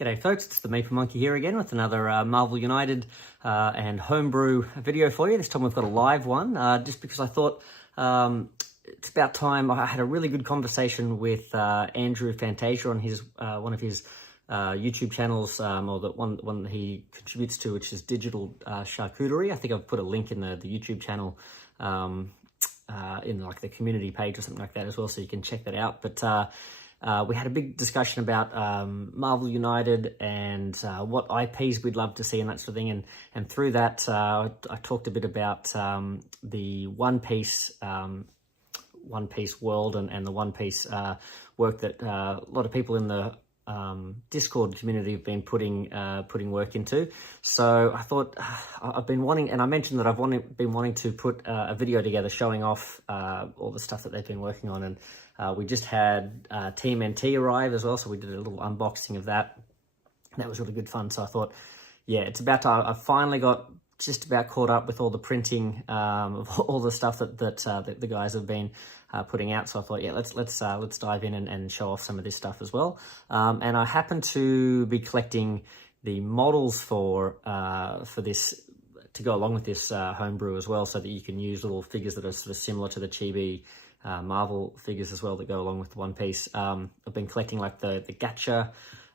G'day folks, it's the Maple Monkey here again with another Marvel United and Homebrew video for you. This time we've got a live one, just because I thought it's about time. I had a really good conversation with Andrew Fantasia on his one of his YouTube channels, or the one that he contributes to, which is Digital Charcuterie. I think I've put a link in the YouTube channel in like the community page or something like that as well, so you can check that out. But we had a big discussion about Marvel United and what IPs we'd love to see and that sort of thing. And through that, I talked a bit about the One Piece world and the One Piece work that a lot of people in the Discord community have been putting work into. So I thought I've been wanting, and I mentioned that I've been wanting to put a video together showing off all the stuff that they've been working on. And we just had Team NT arrive as well, so we did a little unboxing of that. That was really good fun. So I thought, yeah, it's about time. I finally got just about caught up with all the printing of all the stuff that the guys have been putting out. So I thought, yeah, let's dive in and show off some of this stuff as well. And I happen to be collecting the models for this to go along with this homebrew as well, so that you can use little figures that are sort of similar to the chibi Marvel figures as well that go along with the One Piece. I've been collecting like the gacha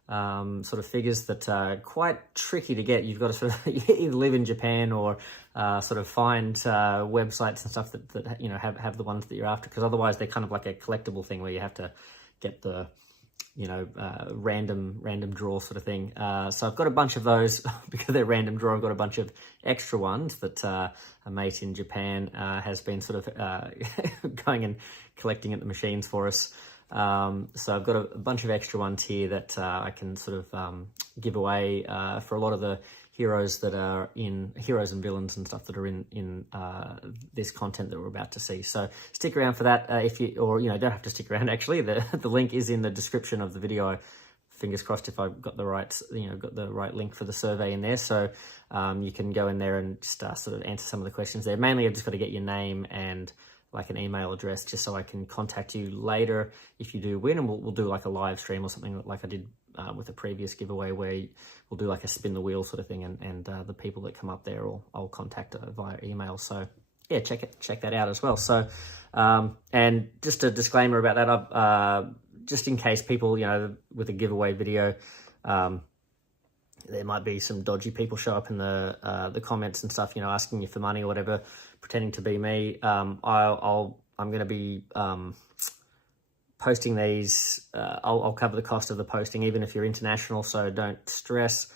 sort of figures that are quite tricky to get. You've got to sort of either live in Japan or sort of find websites and stuff that you know have the ones that you're after, because otherwise they're kind of like a collectible thing where you have to get the random draw sort of thing. So I've got a bunch of those because they're random draw. I've got a bunch of extra ones that a mate in Japan has been sort of going and collecting at the machines for us. So I've got a bunch of extra ones here that I can sort of give away for a lot of the heroes and villains and stuff that are in this content that we're about to see. So stick around for that if you, or don't have to stick around actually. The link is in the description of the video. Fingers crossed if I've got the right link for the survey in there. So you can go in there and just sort of answer some of the questions there. Mainly I've just got to get your name and like an email address, just so I can contact you later if you do win, and we'll do like a live stream or something like I did with a previous giveaway, where we'll do like a spin the wheel sort of thing, and the people that come up there I'll contact via email. So yeah, check that out as well. So and just a disclaimer about that, I've just in case people, with a giveaway video, there might be some dodgy people show up in the comments and stuff, asking you for money or whatever, pretending to be me. I'm going to be posting these. I'll cover the cost of the posting, even if you're international. So don't stress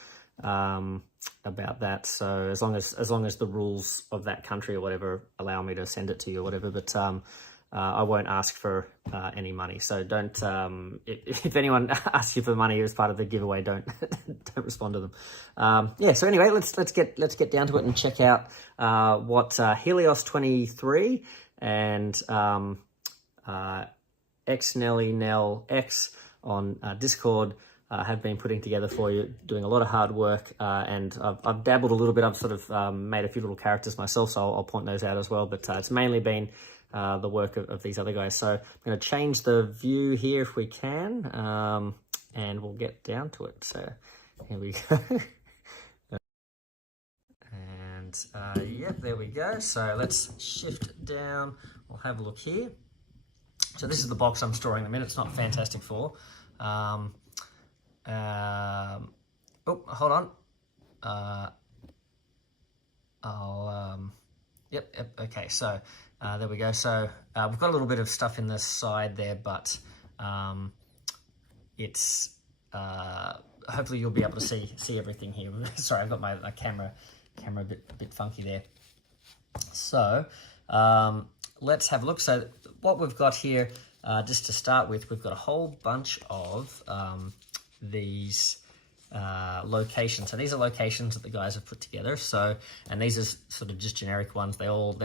about that. So as long as the rules of that country or whatever allow me to send it to you or whatever, but I won't ask for any money. So don't, if anyone asks you for money as part of the giveaway, don't don't respond to them. Yeah. So anyway, let's get down to it and check out what Helios 23 and XNellyNell X on Discord have been putting together for you, doing a lot of hard work, and I've dabbled a little bit. I've sort of made a few little characters myself, so I'll point those out as well. But it's mainly been the work of these other guys. So I'm going to change the view here if we can, and we'll get down to it. So here we go. And yep, there we go. So let's shift down. We'll have a look here. So this is the box I'm storing them in. It's not Fantastic Four. Oh, hold on. Yep, okay, so there we go. So we've got a little bit of stuff in the side there, but it's hopefully you'll be able to see everything here. Sorry, I've got my camera a bit funky there. So let's have a look. So what we've got here, just to start with, we've got a whole bunch of these locations. So these are locations that the guys have put together. So, and these are sort of just generic ones. They all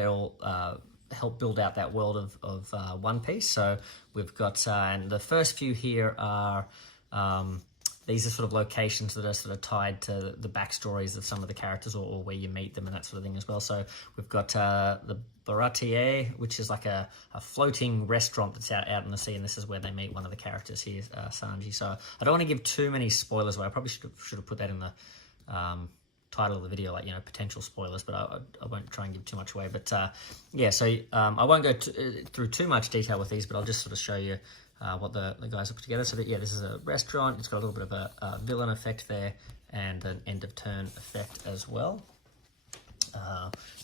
help build out that world of One Piece. So we've got, and the first few here are these are sort of locations that are sort of tied to the backstories of some of the characters, or where you meet them and that sort of thing as well. So we've got the Baratier, which is like a floating restaurant that's out in the sea, and this is where they meet one of the characters here, Sanji. So I don't want to give too many spoilers away. I probably should have put that in the title of the video, like, you know, potential spoilers, but I won't try and give too much away. But yeah, so I won't go through too much detail with these, but I'll just sort of show you what the guys have put together. So that, yeah, this is a restaurant. It's got a little bit of a villain effect there and an end of turn effect as well.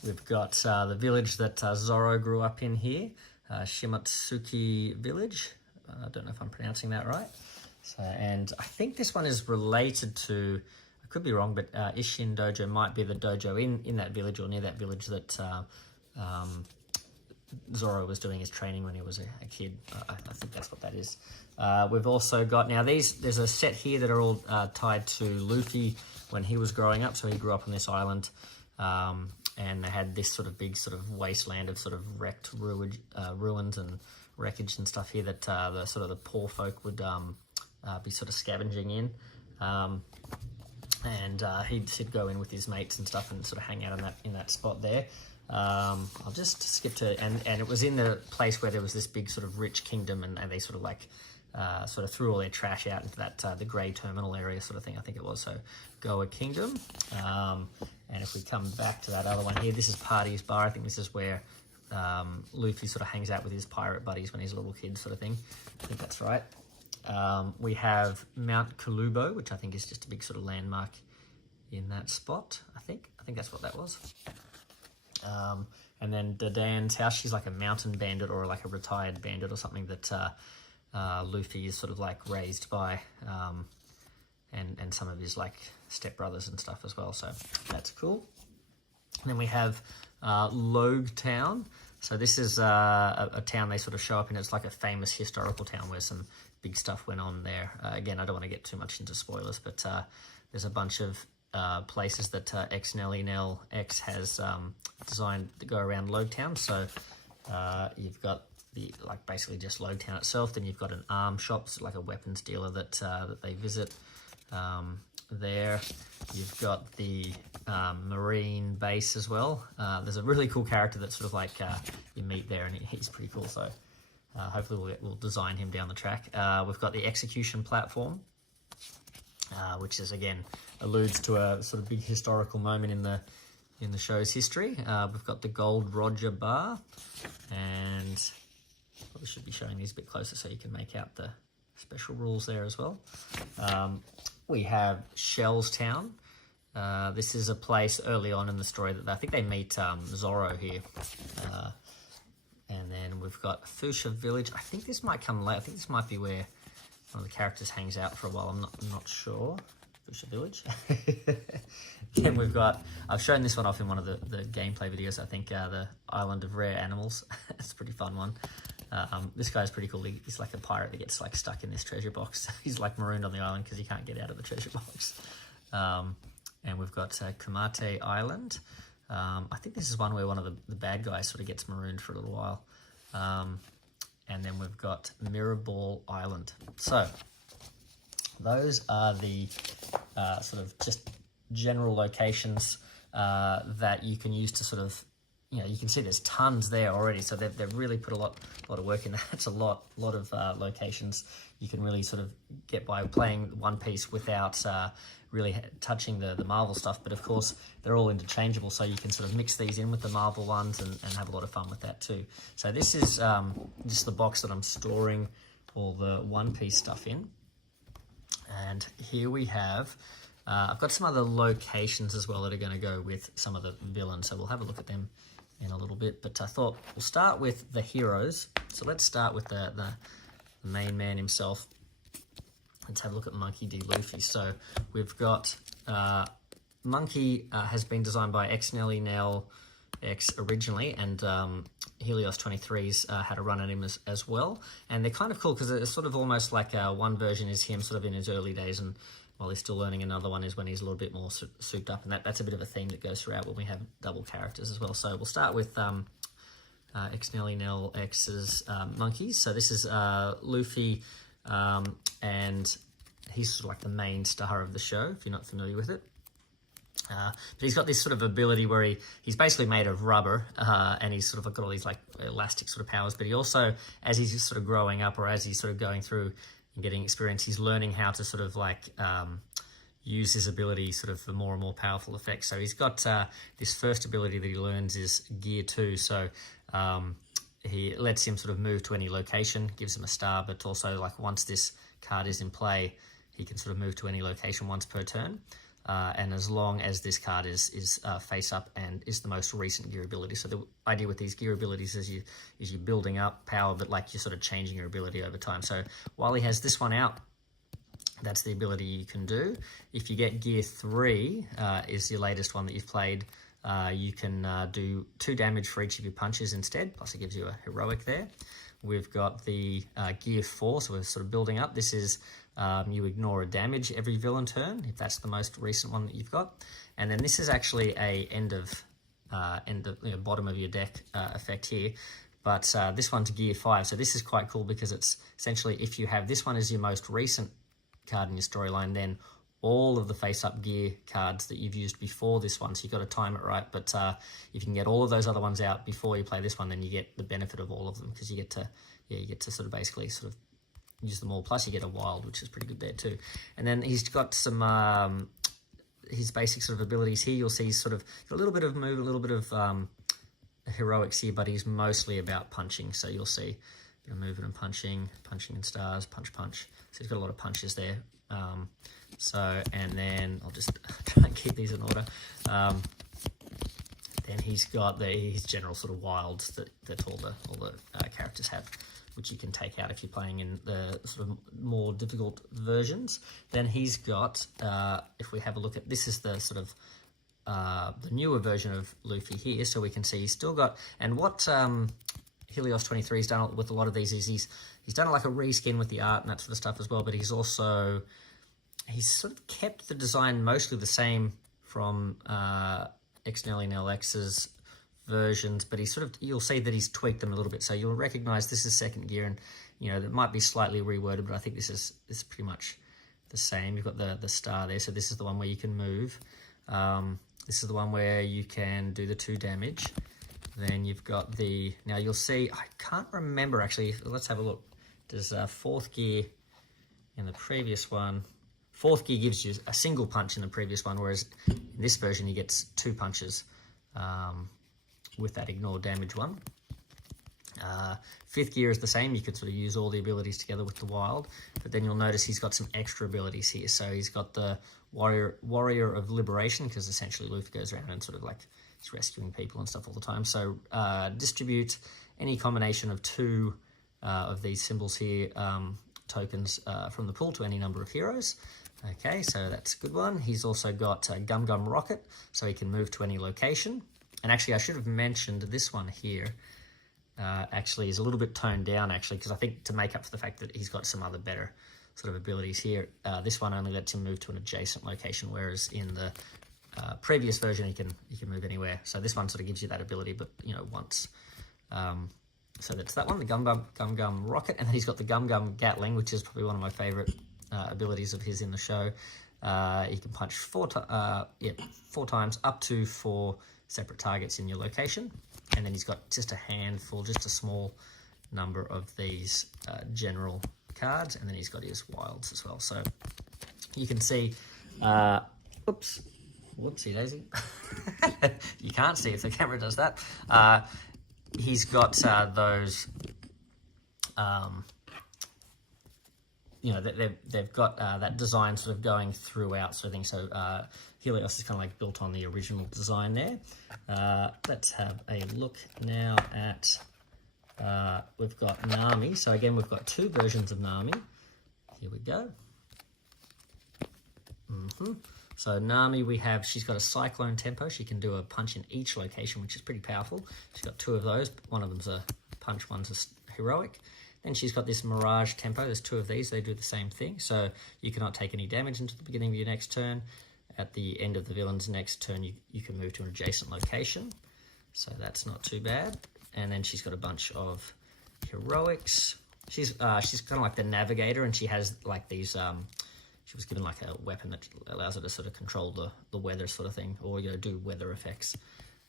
We've got the village that Zoro grew up in here, Shimotsuki Village. I don't know if I'm pronouncing that right. So, and I think this one is related to, I could be wrong, but Ishin Dojo might be the dojo in that village, or near that village, that Zoro was doing his training when he was a kid. I think that's what that is. We've also got, now there's a set here that are all tied to Luffy when he was growing up. So he grew up on this island, and they had this sort of big sort of wasteland of sort of wrecked ruins and wreckage and stuff here that the sort of the poor folk would be sort of scavenging in. And he'd go in with his mates and stuff and sort of hang out in that spot there. I'll just skip to, and it was in the place where there was this big sort of rich kingdom, and they sort of like sort of threw all their trash out into that the grey terminal area sort of thing, I think it was. So Goa Kingdom. And if we come back to that other one here, this is Party's Bar. I think this is where Luffy sort of hangs out with his pirate buddies when he's a little kid sort of thing. I think that's right. We have Mount Kalubo, which I think is just a big sort of landmark in that spot. I think that's what that was. And then Dadan's house. She's like a mountain bandit, or like a retired bandit or something that Luffy is sort of like raised by, and some of his like stepbrothers and stuff as well. So that's cool. And then we have Logue Town. So this is a town they sort of show up in. It's like a famous historical town where some big stuff went on there. Again, I don't want to get too much into spoilers, but there's a bunch of places that Nelly Nell X has designed to go around Logue Town. So you've got the, like, basically just Logue Town itself. Then you've got an arms shop, so like a weapons dealer that they visit there. You've got the marine base as well. There's a really cool character that sort of like you meet there, and he's pretty cool. So hopefully we'll design him down the track. We've got the execution platform, which is, again, alludes to a sort of big historical moment in the show's history. We've got the Gold Roger Bar, and probably should be showing these a bit closer so you can make out the special rules there as well. We have Shell's Town. This is a place early on in the story that I think they meet Zoro here. And then we've got Fuchsia Village. I think this might come late. I think this might be where one of the characters hangs out for a while. I'm not sure. Fuchsia Village. Then we've got, I've shown this one off in one of the gameplay videos, I think, the Island of Rare Animals. It's a pretty fun one. This guy's pretty cool. He's like a pirate that gets like stuck in this treasure box. He's like marooned on the island because he can't get out of the treasure box. And we've got Kumate Island. I think this is one where one of the bad guys sort of gets marooned for a little while. And then we've got Mirrorball Island. So those are the sort of just general locations that you can use to sort of, you know, you can see there's tons there already. So they've really put a lot of work in that. It's a lot of locations you can really sort of get by playing One Piece without really touching the Marvel stuff. But of course, they're all interchangeable, so you can sort of mix these in with the Marvel ones and have a lot of fun with that too. So this is just the box that I'm storing all the One Piece stuff in. And here we have, I've got some other locations as well that are going to go with some of the villains. So we'll have a look at them in a little bit. But I thought we'll start with the heroes. So let's start with the main man himself. Let's have a look at Monkey D. Luffy. So we've got Monkey has been designed by Nelly Nell X originally, and Helios 23's had a run at him as well. And they're kind of cool because it's sort of almost like one version is him sort of in his early days, and while he's still learning, another one is when he's a little bit more souped up. And that's a bit of a theme that goes throughout when we have double characters as well. So we'll start with Nelly Nell X's monkeys. So this is Luffy and he's sort of like the main star of the show, if you're not familiar with it. But he's got this sort of ability where he's basically made of rubber, and he's sort of got all these like elastic sort of powers, but he also, as he's just sort of growing up, or as he's sort of going through and getting experience, he's learning how to sort of like use his ability sort of for more and more powerful effects. So he's got this first ability that he learns is Gear 2. So he lets him sort of move to any location, gives him a star, but also like once this card is in play, he can sort of move to any location once per turn. And as long as this card is face up and is the most recent gear ability. So the idea with these gear abilities is you're building up power, but like you're sort of changing your ability over time. So while he has this one out, that's the ability you can do. If you get Gear 3, is your latest one that you've played, you can do 2 damage for each of your punches instead, plus it gives you a heroic there. We've got the Gear 4, so we're sort of building up. This is you ignore a damage every villain turn, if that's the most recent one that you've got. And then this is actually a end of bottom of your deck effect here. But this one's Gear 5, so this is quite cool because it's essentially, if you have this one as your most recent card in your storyline, then all of the face-up gear cards that you've used before this one, so you've got to time it right, but if you can get all of those other ones out before you play this one, then you get the benefit of all of them, because you get to sort of basically sort of use them all, plus you get a wild, which is pretty good there too. And then he's got some his basic sort of abilities here. You'll see he's sort of got a little bit of move, a little bit of heroics here, but he's mostly about punching. So you'll see moving and punching and stars, punch. So he's got a lot of punches there. And then I'll just try and keep these in order. Then he's got his general sort of wilds that all the characters have, which you can take out if you're playing in the sort of more difficult versions. Then he's got, if we have a look at, this is the sort of the newer version of Luffy here, so we can see he's still got, and what Helios 23 has done with a lot of these is he's done like a reskin with the art and that sort of stuff as well, but he's sort of kept the design mostly the same from Exnelli and LX's versions, but you'll see that he's tweaked them a little bit, so you'll recognize this is second gear, and it might be slightly reworded, but I think this is pretty much the same. You've got the star there, so this is the one where you can move. This is the one where you can do the 2 damage. Then you've got now you'll see, I can't remember actually, let's have a look. There's 4th gear in the previous one. 4th gear gives you a single punch in the previous one, whereas in this version he gets 2 punches with that ignore damage one. 5th gear is the same, you could sort of use all the abilities together with the wild, but then you'll notice he's got some extra abilities here. So he's got the warrior of liberation, because essentially Luffy goes around and sort of like he's rescuing people and stuff all the time. So distribute any combination of 2 of these symbols here, tokens from the pool to any number of heroes. Okay, so that's a good one. He's also got Gum Gum Rocket, so he can move to any location. And actually, I should have mentioned this one here. Actually is a little bit toned down, actually, because I think to make up for the fact that he's got some other better sort of abilities here. This one only lets him move to an adjacent location, whereas in the previous version he can move anywhere. So this one sort of gives you that ability, but once. So that's that one, the Gum Gum Rocket, and then he's got the Gum Gum Gatling, which is probably one of my favorite abilities of his in the show. He can punch 4 times up to 4 separate targets in your location, and then he's got just a handful, just a small number of these general cards, and then he's got his wilds as well. So you can see, whoopsie daisy. You can't see if the camera does that. He's got those, they've got that design sort of going throughout sort of thing. So Helios is kind of like built on the original design there. Let's have a look now at, we've got Nami. So again, we've got 2 versions of Nami. Here we go. So Nami, she's got a cyclone tempo. She can do a punch in each location, which is pretty powerful. She's got 2 of those. One of them's a punch, one's a heroic. Then she's got this mirage tempo. There's 2 of these. They do the same thing. So you cannot take any damage until the beginning of your next turn. At the end of the villain's next turn, you can move to an adjacent location. So that's not too bad. And then she's got a bunch of heroics. She's kind of like the navigator, and she has like these, she was given like a weapon that allows her to sort of control the weather sort of thing, or do weather effects.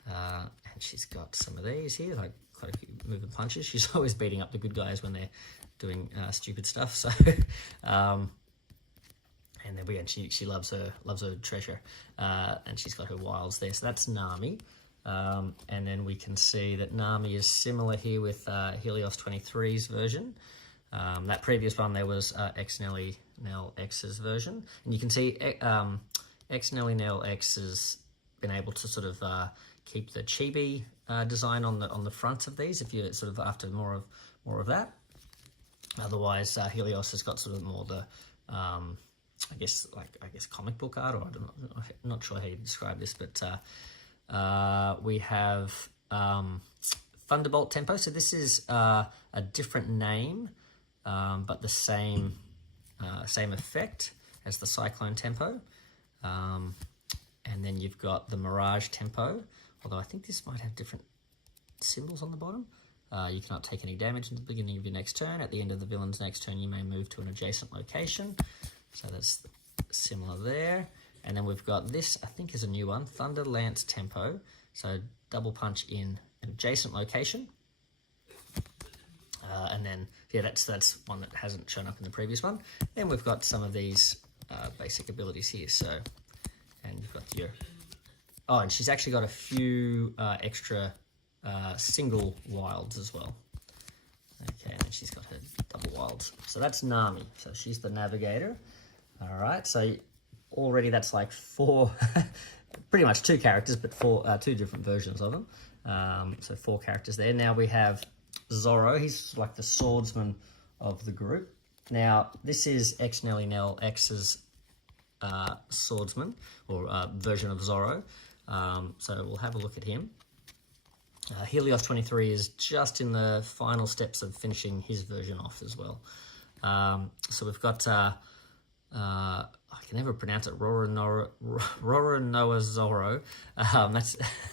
And she's got some of these here, like quite a few moving punches. She's always beating up the good guys when they're doing stupid stuff. So, and then again, she loves her treasure, and she's got her wilds there. So that's Nami. And then we can see that Nami is similar here with Helios 23's version. That previous one there was X-Nelly Nell X's version, and you can see X-Nelly Nell X has been able to sort of keep the chibi design on the front of these if you're sort of after more of that. Otherwise, Helios has got sort of more the I guess comic book art, or I'm not sure how you describe this, but we have Thunderbolt Tempo. So this is a different name, but the same effect as the Cyclone Tempo. And then you've got the Mirage Tempo, although I think this might have different symbols on the bottom. You cannot take any damage at the beginning of your next turn. At the end of the villain's next turn, you may move to an adjacent location. So that's similar there. And then we've got this, I think is a new one, Thunder Lance Tempo. So double punch in an adjacent location. And then, yeah, that's one that hasn't shown up in the previous one. Then we've got some of these basic abilities here. So, and you've got your, oh, and she's actually got a few extra single wilds as well. Okay, and then she's got her double wilds. So that's Nami. So she's the navigator. All right, so already that's like four, pretty much two characters, but two different versions of them. So four characters there. Now we have Zorro. He's like the swordsman of the group. Now this is X-Nelly Nell X's swordsman, or version of Zorro. So we'll have a look at him. Helios 23 is just in the final steps of finishing his version off as well. So we've got, I can never pronounce it, Roranoa Zorro.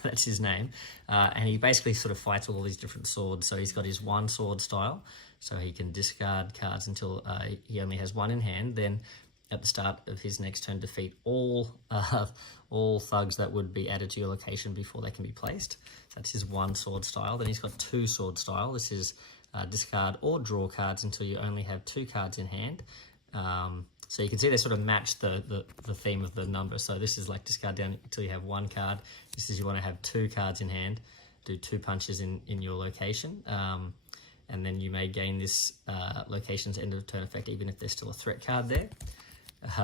That's his name. And he basically sort of fights with all these different swords. So he's got his one sword style, so he can discard cards until he only has one in hand. Then at the start of his next turn, defeat all thugs that would be added to your location before they can be placed. So that's his one sword style. Then he's got two sword style. This is discard or draw cards until you only have two cards in hand. So you can see they sort of match the theme of the number. So this is like discard down until you have one card. This is you want to have two cards in hand, do two punches in your location. And then you may gain this location's end of turn effect even if there's still a threat card there.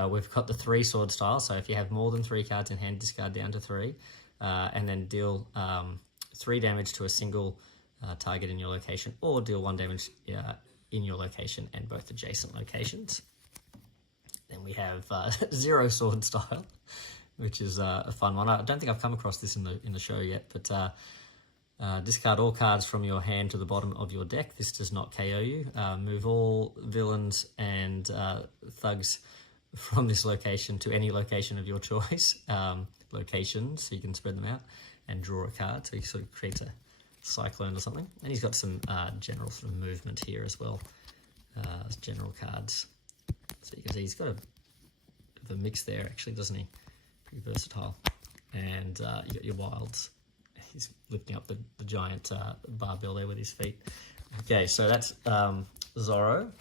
We've got the three sword style, so if you have more than three cards in hand, discard down to three, and then deal 3 damage to a single target in your location, or deal 1 damage in your location and both adjacent locations. Then we have zero sword style, which is a fun one. I don't think I've come across this in the show yet, but discard all cards from your hand to the bottom of your deck. This does not KO you. Move all villains and thugs from this location to any location of your choice, locations, so you can spread them out, and draw a card, so he sort of creates a cyclone or something. And he's got some general sort of movement here as well, general cards. So you can see he's got a bit of a mix there, actually, doesn't he? Pretty versatile. And you got your wilds. He's lifting up the giant barbell there with his feet. Okay, so that's Zorro.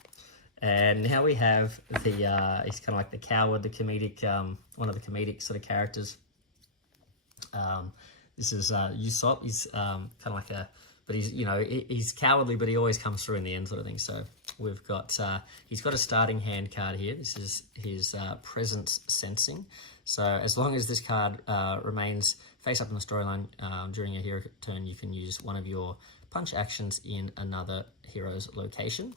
And now we have the, he's kind of like the coward, the comedic, one of the comedic sort of characters. This is Usopp. He's kind of like a, but he's, you know, he's cowardly, but he always comes through in the end sort of thing. So we've got, he's got a starting hand card here. This is his presence sensing. So as long as this card remains face up in the storyline during a hero turn, you can use one of your punch actions in another hero's location.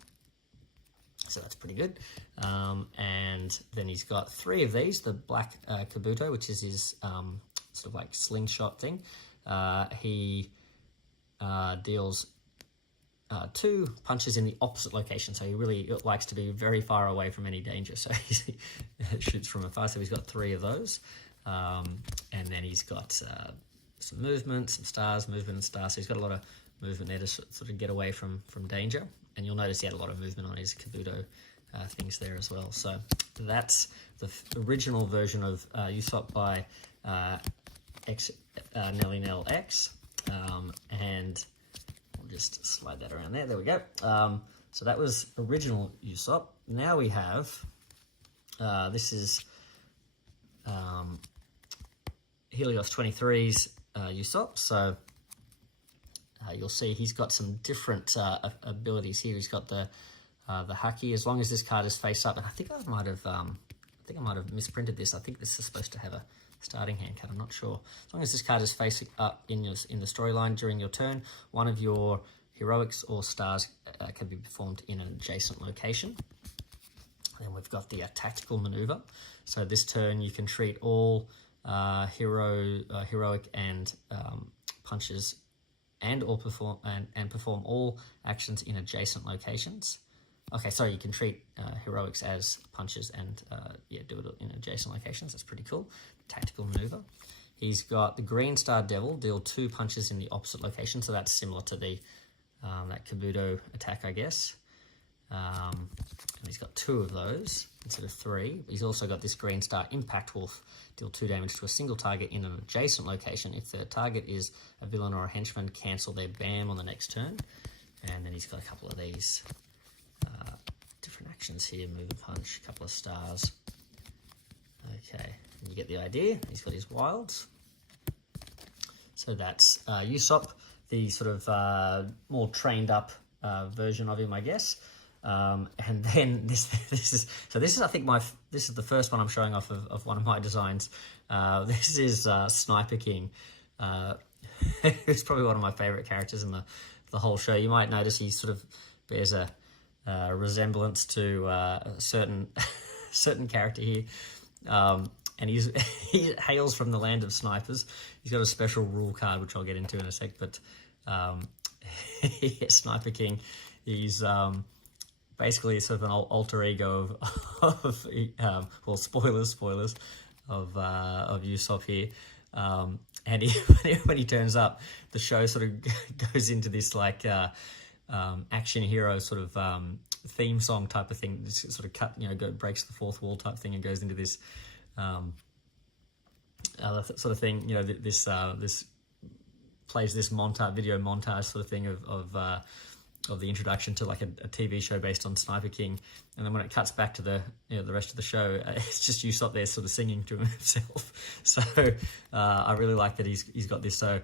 So that's pretty good. And then he's got 3 of these, the Black Kabuto, which is his sort of like slingshot thing. He deals 2 punches in the opposite location. So he really likes to be very far away from any danger. So he shoots from afar. So he's got 3 of those. And then he's got some movement, some stars, movement and stars. So he's got a lot of movement there to sort of get away from danger. And you'll notice he had a lot of movement on his Kabuto things there as well. So that's the original version of Usopp by Nelly Nell X, and we'll just slide that around there. There we go. So that was original Usopp. Now we have this is Helios 23's Usopp. So you'll see he's got some different abilities here. He's got the Haki. As long as this card is face up, and I think I might have misprinted this. I think this is supposed to have a starting hand card. I'm not sure. As long as this card is facing up in the storyline during your turn, one of your heroics or stars can be performed in an adjacent location. Then we've got the tactical maneuver. So this turn you can treat all heroic and punches and perform all actions in adjacent locations. Okay, sorry, you can treat heroics as punches and do it in adjacent locations. That's pretty cool. Tactical maneuver. He's got the Green Star Devil, deal 2 punches in the opposite location. So that's similar to the that Kabuto attack, I guess. And he's got 2 of those instead of 3. He's also got this Green Star Impact Wolf, deal 2 damage to a single target in an adjacent location. If the target is a villain or a henchman, cancel their BAM on the next turn. And then he's got a couple of these different actions here. Move and punch, a couple of stars. Okay, and you get the idea. He's got his wilds. So that's Usopp, the sort of more trained up version of him, I guess. And then this is I think this is the first one I'm showing off of one of my designs. This is Sniper King. Who's probably one of my favorite characters in the whole show. You might notice he sort of bears a resemblance to a certain character here. And he hails from the land of snipers. He's got a special rule card, which I'll get into in a sec, but Sniper King, he's basically sort of an alter ego of well, spoilers of Usopp here. And when he turns up, the show sort of goes into this like action hero sort of theme song type of thing. This sort of breaks the fourth wall type thing and goes into this sort of thing. This plays this video montage sort of thing of the introduction to like a TV show based on Sniper King, and then when it cuts back to the rest of the show, it's just Usopp there sort of singing to himself. So I really like that he's got this. So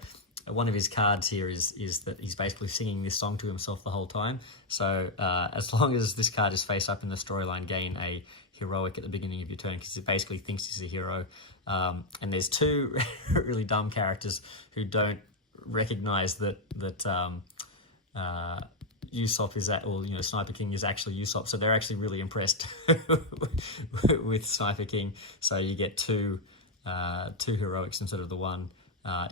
one of his cards here is that he's basically singing this song to himself the whole time. So as long as this card is face up in the storyline, gain a heroic at the beginning of your turn, because it basically thinks he's a hero. And there's 2 really dumb characters who don't recognize that Usopp is Sniper King is actually Usopp, so they're actually really impressed with Sniper King. So you get two heroics instead of the one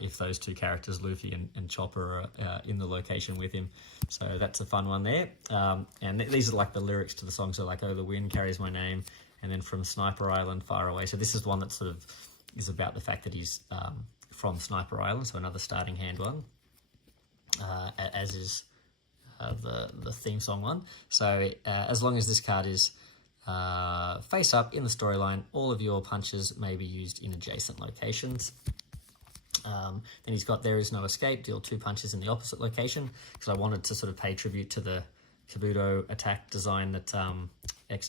if those 2 characters, Luffy and Chopper, are in the location with him. So that's a fun one there. And these are like the lyrics to the song. So like, oh, the wind carries my name, and then from Sniper Island far away. So this is one that sort of is about the fact that he's from Sniper Island, so another starting hand one, as is the theme song one. So as long as this card is face up in the storyline, all of your punches may be used in adjacent locations. Then he's got There Is No Escape, deal 2 punches in the opposite location, because I wanted to sort of pay tribute to the Kabuto attack design that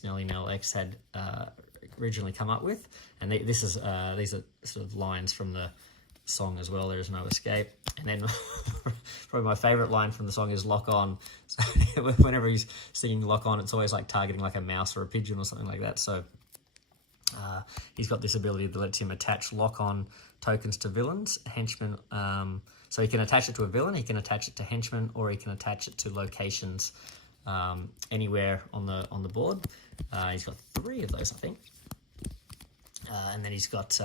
Nelly Nell X had originally come up with. And these are sort of lines from the song as well, There Is No Escape. And then probably my favorite line from the song is Lock On. So whenever he's singing Lock On, it's always like targeting like a mouse or a pigeon or something like that. So he's got this ability that lets him attach lock-on tokens to villains, henchmen. So he can attach it to a villain, he can attach it to henchmen, or he can attach it to locations anywhere on the board. He's got 3 of those, I think. And then he's got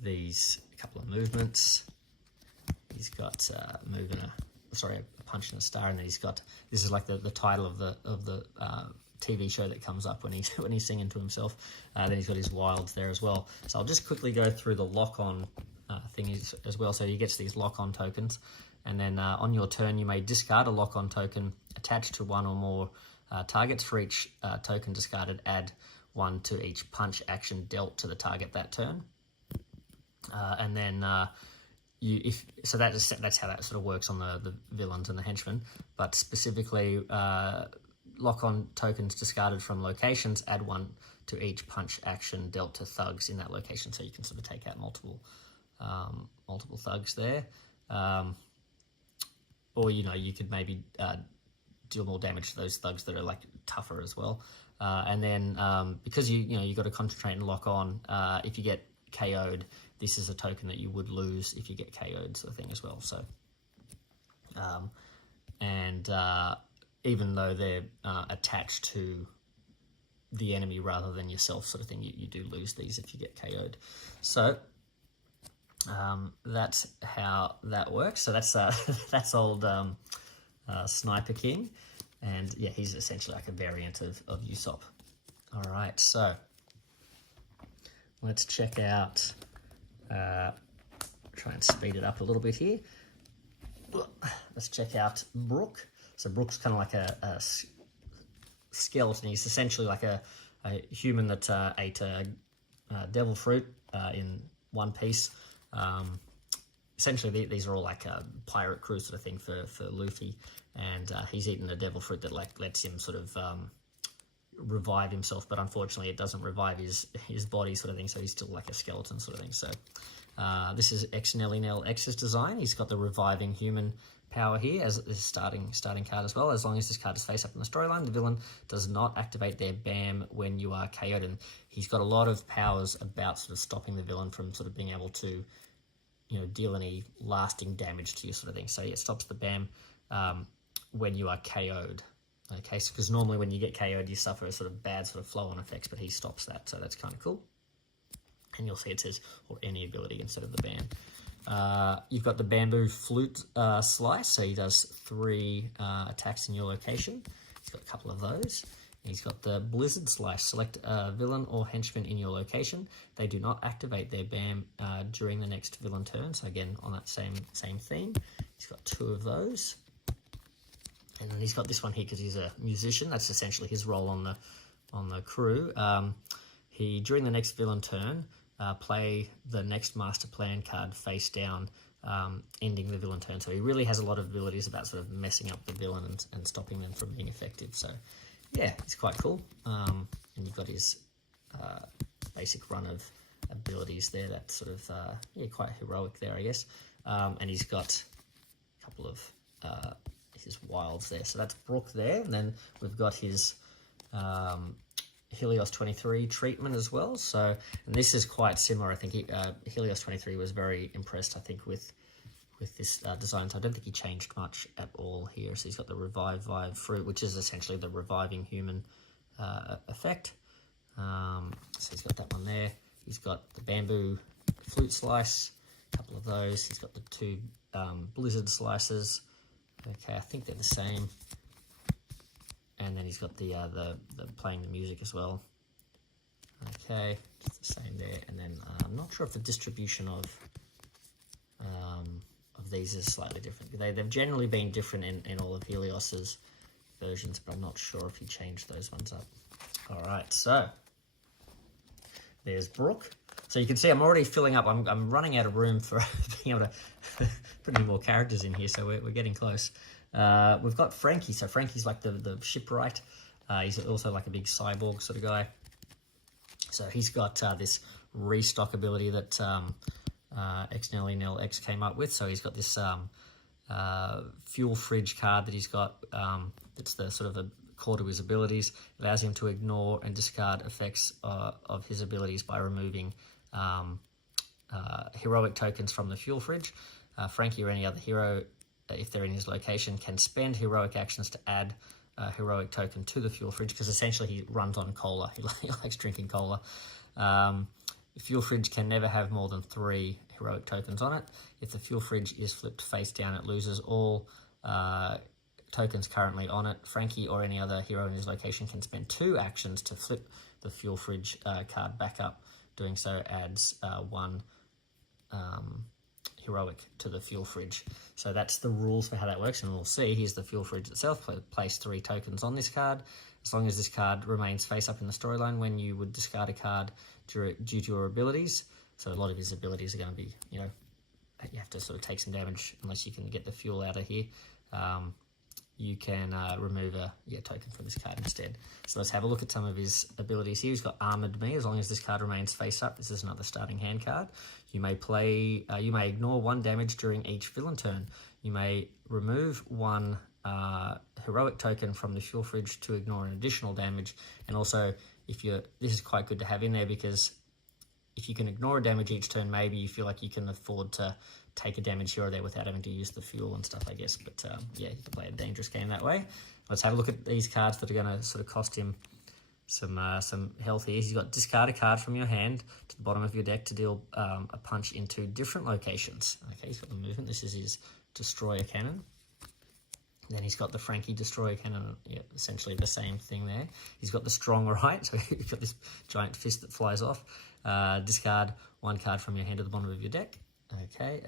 these couple of movements. He's got a punch and a star, and then he's got, this is like the title of the TV show that comes up when he's singing to himself. Then he's got his wilds there as well. So I'll just quickly go through the lock-on thing as well. So he gets these lock-on tokens, and then on your turn you may discard a lock-on token attached to one or more targets. For each token discarded, add 1 to each punch action dealt to the target that turn. And then that's how that sort of works on the villains and the henchmen. But specifically, lock on tokens discarded from locations, add 1 to each punch action dealt to thugs in that location. So you can sort of take out multiple thugs there. Or, you could maybe deal more damage to those thugs that are like tougher as well. And then because you got to concentrate and lock on, if you get KO'd, this is a token that you would lose if you get KO'd, sort of thing as well. So, even though they're attached to the enemy rather than yourself, sort of thing, you do lose these if you get KO'd. So that's how that works. So that's old Sniper King, and yeah, he's essentially like a variant of Usopp. All right, so let's check out. Try and speed it up a little bit here. Let's check out Brook. So Brook's kind of like a skeleton. He's essentially like a human that ate devil fruit in One Piece. Essentially, these are all like a pirate crew sort of thing for Luffy, and he's eaten a devil fruit that like lets him sort of revive himself, but unfortunately it doesn't revive his body sort of thing, so he's still like a skeleton sort of thing. So this is X Nelly Nell X's design. He's got the reviving human power here as his starting card as well. As long as this card is face up in the storyline, the villain does not activate their BAM when you are KO'd, and he's got a lot of powers about sort of stopping the villain from sort of being able to deal any lasting damage to you sort of thing. So yeah, it stops the BAM when you are KO'd. Okay, because normally when you get KO'd, you suffer a sort of bad sort of flow-on effects, but he stops that, so that's kind of cool. And you'll see it says, or any ability instead of the BAM. You've got the Bamboo Flute Slice, so he does 3 attacks in your location. He's got a couple of those. He's got the Blizzard Slice. Select a villain or henchman in your location. They do not activate their BAM during the next villain turn, so again, on that same theme. He's got 2 of those. And then he's got this one here because he's a musician. That's essentially his role on the crew. He, during the next villain turn, play the next master plan card face down, ending the villain turn. So he really has a lot of abilities about sort of messing up the villain and stopping them from being effective. So yeah, it's quite cool. And you've got his basic run of abilities there. That's sort of quite heroic there, I guess. And he's got a couple of his wilds there. So that's Brook there, and then we've got his Helios 23 treatment as well. So, and this is quite similar. I think Helios 23 was very impressed, I think, with this design. So I don't think he changed much at all here. So he's got the Revive Fruit, which is essentially the reviving human effect. So he's got that one there. He's got the Bamboo Flute Slice, a couple of those. He's got the 2 Blizzard Slices. Okay, I think they're the same. And then he's got the playing the music as well. Okay, it's the same there. And then I'm not sure if the distribution of these is slightly different. They've generally been different in all of Helios's versions, but I'm not sure if he changed those ones up. All right, so there's Brook. So you can see I'm already filling up. I'm running out of room for being able to put any more characters in here, so we're getting close. We've got Frankie. So Frankie's like the shipwright. He's also like a big cyborg sort of guy. So he's got this restock ability that X Nelly Nell X came up with. So he's got this fuel fridge card that he's got. It's the sort of a core to his abilities. It allows him to ignore and discard effects of his abilities by removing heroic tokens from the fuel fridge. Frankie or any other hero, if they're in his location, can spend heroic actions to add a heroic token to the fuel fridge, because essentially he runs on cola. He likes drinking cola. The fuel fridge can never have more than 3 heroic tokens on it. If the fuel fridge is flipped face down, it loses all tokens currently on it. Frankie or any other hero in his location can spend 2 actions to flip the fuel fridge card back up. Doing so adds 1 heroic to the fuel fridge. So that's the rules for how that works, and we'll see. Here's the fuel fridge itself. Place 3 tokens on this card. As long as this card remains face up in the storyline when you would discard a card due to your abilities. So a lot of his abilities are going to be, you know, you have to sort of take some damage unless you can get the fuel out of here. You can remove a token from this card instead. So let's have a look at some of his abilities here. He's got Armored Me. As long as this card remains face up, this is another starting hand card. You may ignore 1 damage during each villain turn. You may remove 1 heroic token from the fuel fridge to ignore an additional damage. And also, this is quite good to have in there, because if you can ignore a damage each turn, maybe you feel like you can afford to take a damage here or there without having to use the fuel and stuff, I guess. But yeah, you can play a dangerous game that way. Let's have a look at these cards that are going to sort of cost him some health here. He's got discard a card from your hand to the bottom of your deck to deal a punch in 2 different locations. Okay, he's got the movement. This is his Destroyer Cannon. Then he's got the Frankie Destroyer Cannon, yeah, essentially the same thing there. He's got the Strong Right, so you've got this giant fist that flies off. Discard 1 card from your hand to the bottom of your deck. Okay,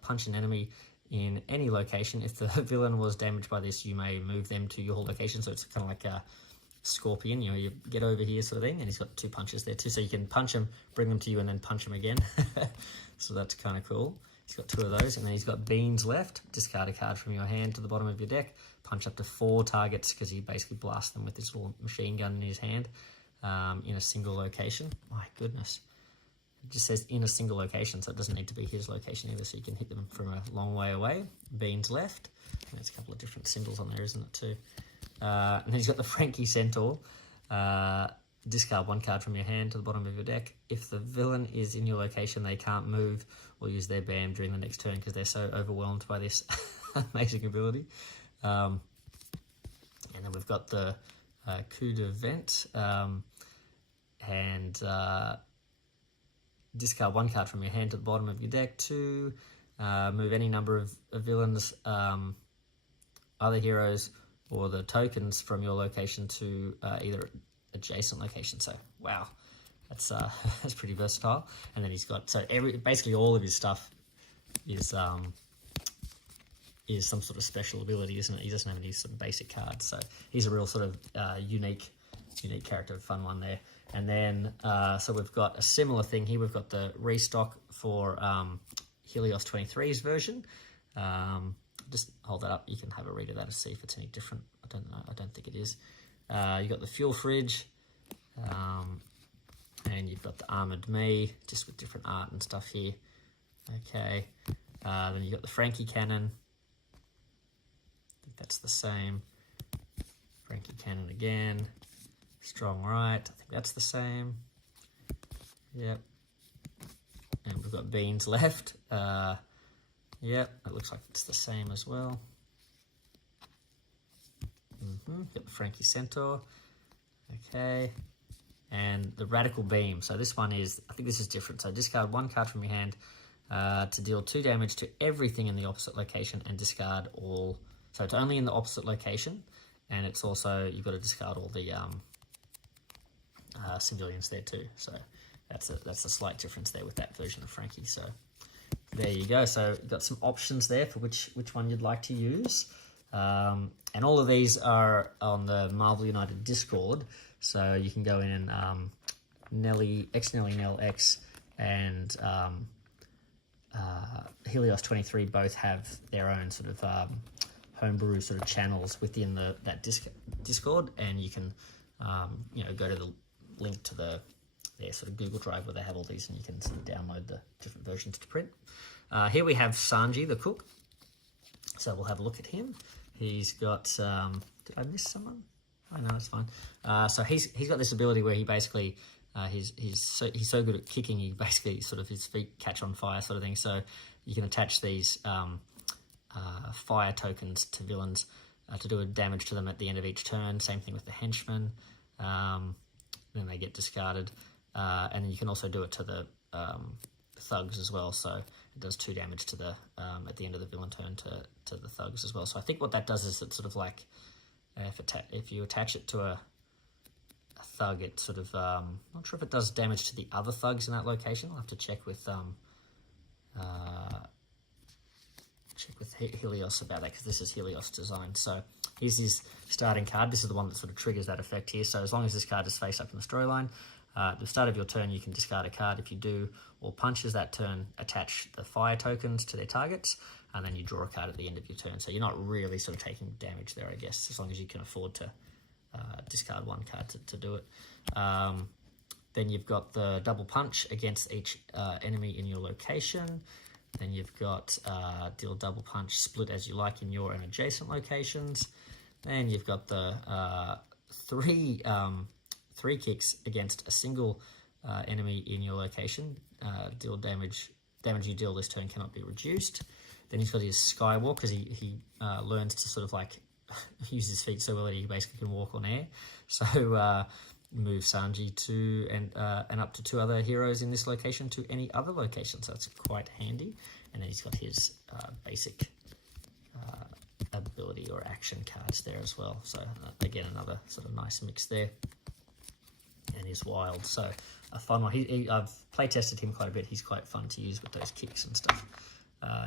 punch an enemy in any location. If the villain was damaged by this, you may move them to your location. So it's kind of like a Scorpion, you know, you get over here sort of thing, and he's got 2 punches there too. So you can punch him, bring them to you, and then punch him again. So that's kind of cool. He's got 2 of those, and then he's got Beans left. Discard a card from your hand to the bottom of your deck. Punch up to 4 targets, because he basically blasts them with this little machine gun in his hand in a single location. My goodness. It just says in a single location, so it doesn't need to be his location either, so you can hit them from a long way away. Beans left. And there's a couple of different symbols on there, isn't it, too? And then he's got the Frankie Centaur. Discard 1 card from your hand to the bottom of your deck. If the villain is in your location, they can't move or use their BAM during the next turn, because they're so overwhelmed by this amazing ability. And then we've got the Coup de Vent. Discard 1 card from your hand to the bottom of your deck to move any number of villains, other heroes, or the tokens from your location to either adjacent location. So wow, that's that's pretty versatile. And then he's got basically all of his stuff is some sort of special ability, isn't it? He doesn't have any some basic cards, so he's a real sort of unique character, fun one there. And then so we've got a similar thing here. We've got the restock for Helios 23's version. Just hold that up. You can have a read of that to see if it's any different. I don't know. I don't think it is. You got the fuel fridge, and you've got the Armored Me, just with different art and stuff here. Okay. Then you got the Frankie Cannon. I think that's the same. Frankie Cannon again. Strong Right. I think that's the same. Yep. And we've got Beans left. Yep, it looks like it's the same as well. Got the Frankie Centaur. Okay. And the Radical Beam. So this one is, I think this is different. So discard 1 card from your hand to deal 2 damage to everything in the opposite location, and discard all. So it's only in the opposite location, and it's also, you've got to discard all the civilians there too. So that's a slight difference there with that version of Frankie. So there you go. So you've got some options there for which one you'd like to use. And all of these are on the Marvel United Discord. So you can go in and Nelly Nell X and Helios 23 both have their own sort of homebrew sort of channels within that Discord, and you can go to the link to their sort of Google Drive where they have all these, and you can sort of download the different versions to print. Here we have Sanji the cook, so we'll have a look at him. He's got did I miss someone? Oh no, it's fine. So he's got this ability where he basically he's so good at kicking, he basically sort of his feet catch on fire sort of thing. So you can attach these fire tokens to villains to do a damage to them at the end of each turn. Same thing with the henchmen. Then they get discarded, and you can also do it to the thugs as well. So it does 2 damage to the at the end of the villain turn to the thugs as well. So I think what that does is it's sort of like if you attach it to a thug, it sort of not sure if it does damage to the other thugs in that location. I'll have to check with check with Helios about that, because this is Helios design. So here's his starting card. This is the one that sort of triggers that effect here. So as long as this card is face up in the storyline, at the start of your turn, you can discard a card. If you do, or punches that turn, attach the fire tokens to their targets, and then you draw a card at the end of your turn. So you're not really sort of taking damage there, I guess, as long as you can afford to discard one card to do it. Then you've got the double punch against each enemy in your location. Then you've got deal double punch, split as you like in your and adjacent locations. Then you've got the three kicks against a single enemy in your location. Deal damage you deal this turn cannot be reduced. Then he's got his skywalk, because he learns to sort of like use his feet so well that he basically can walk on air. So move Sanji to and up to 2 other heroes in this location to any other location. So that's quite handy. And then he's got his basic ability or action cards there as well. So again, another sort of nice mix there. And he's wild, so a fun one. I've play tested him quite a bit. He's quite fun to use with those kicks and stuff.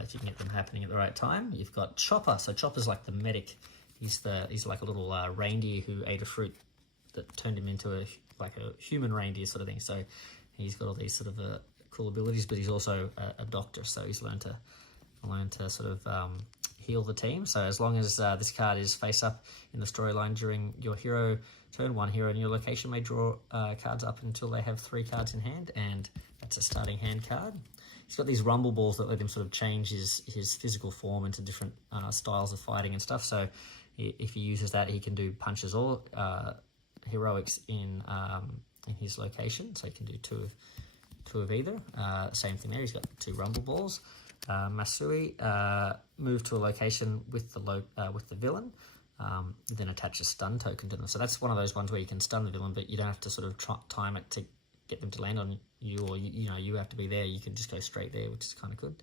If you can get them happening at the right time. You've got Chopper. So Chopper's like the medic. He's like a little reindeer who ate a fruit that turned him into a human reindeer sort of thing. So he's got all these sort of cool abilities, but he's also a doctor. So he's learned to sort of heal the team. So as long as this card is face up in the storyline during your hero turn, one hero in your location may draw cards up until they have 3 cards in hand, and that's a starting hand card. He's got these rumble balls that let him sort of change his physical form into different styles of fighting and stuff. So if he uses that, he can do punches or heroics in his location. So he can do two of either. Same thing there. He's got 2 rumble balls. Masui, move to a location with the villain, then attach a stun token to them. So that's one of those ones where you can stun the villain, but you don't have to sort of time it to get them to land on you, or you have to be there. You can just go straight there, which is kind of good.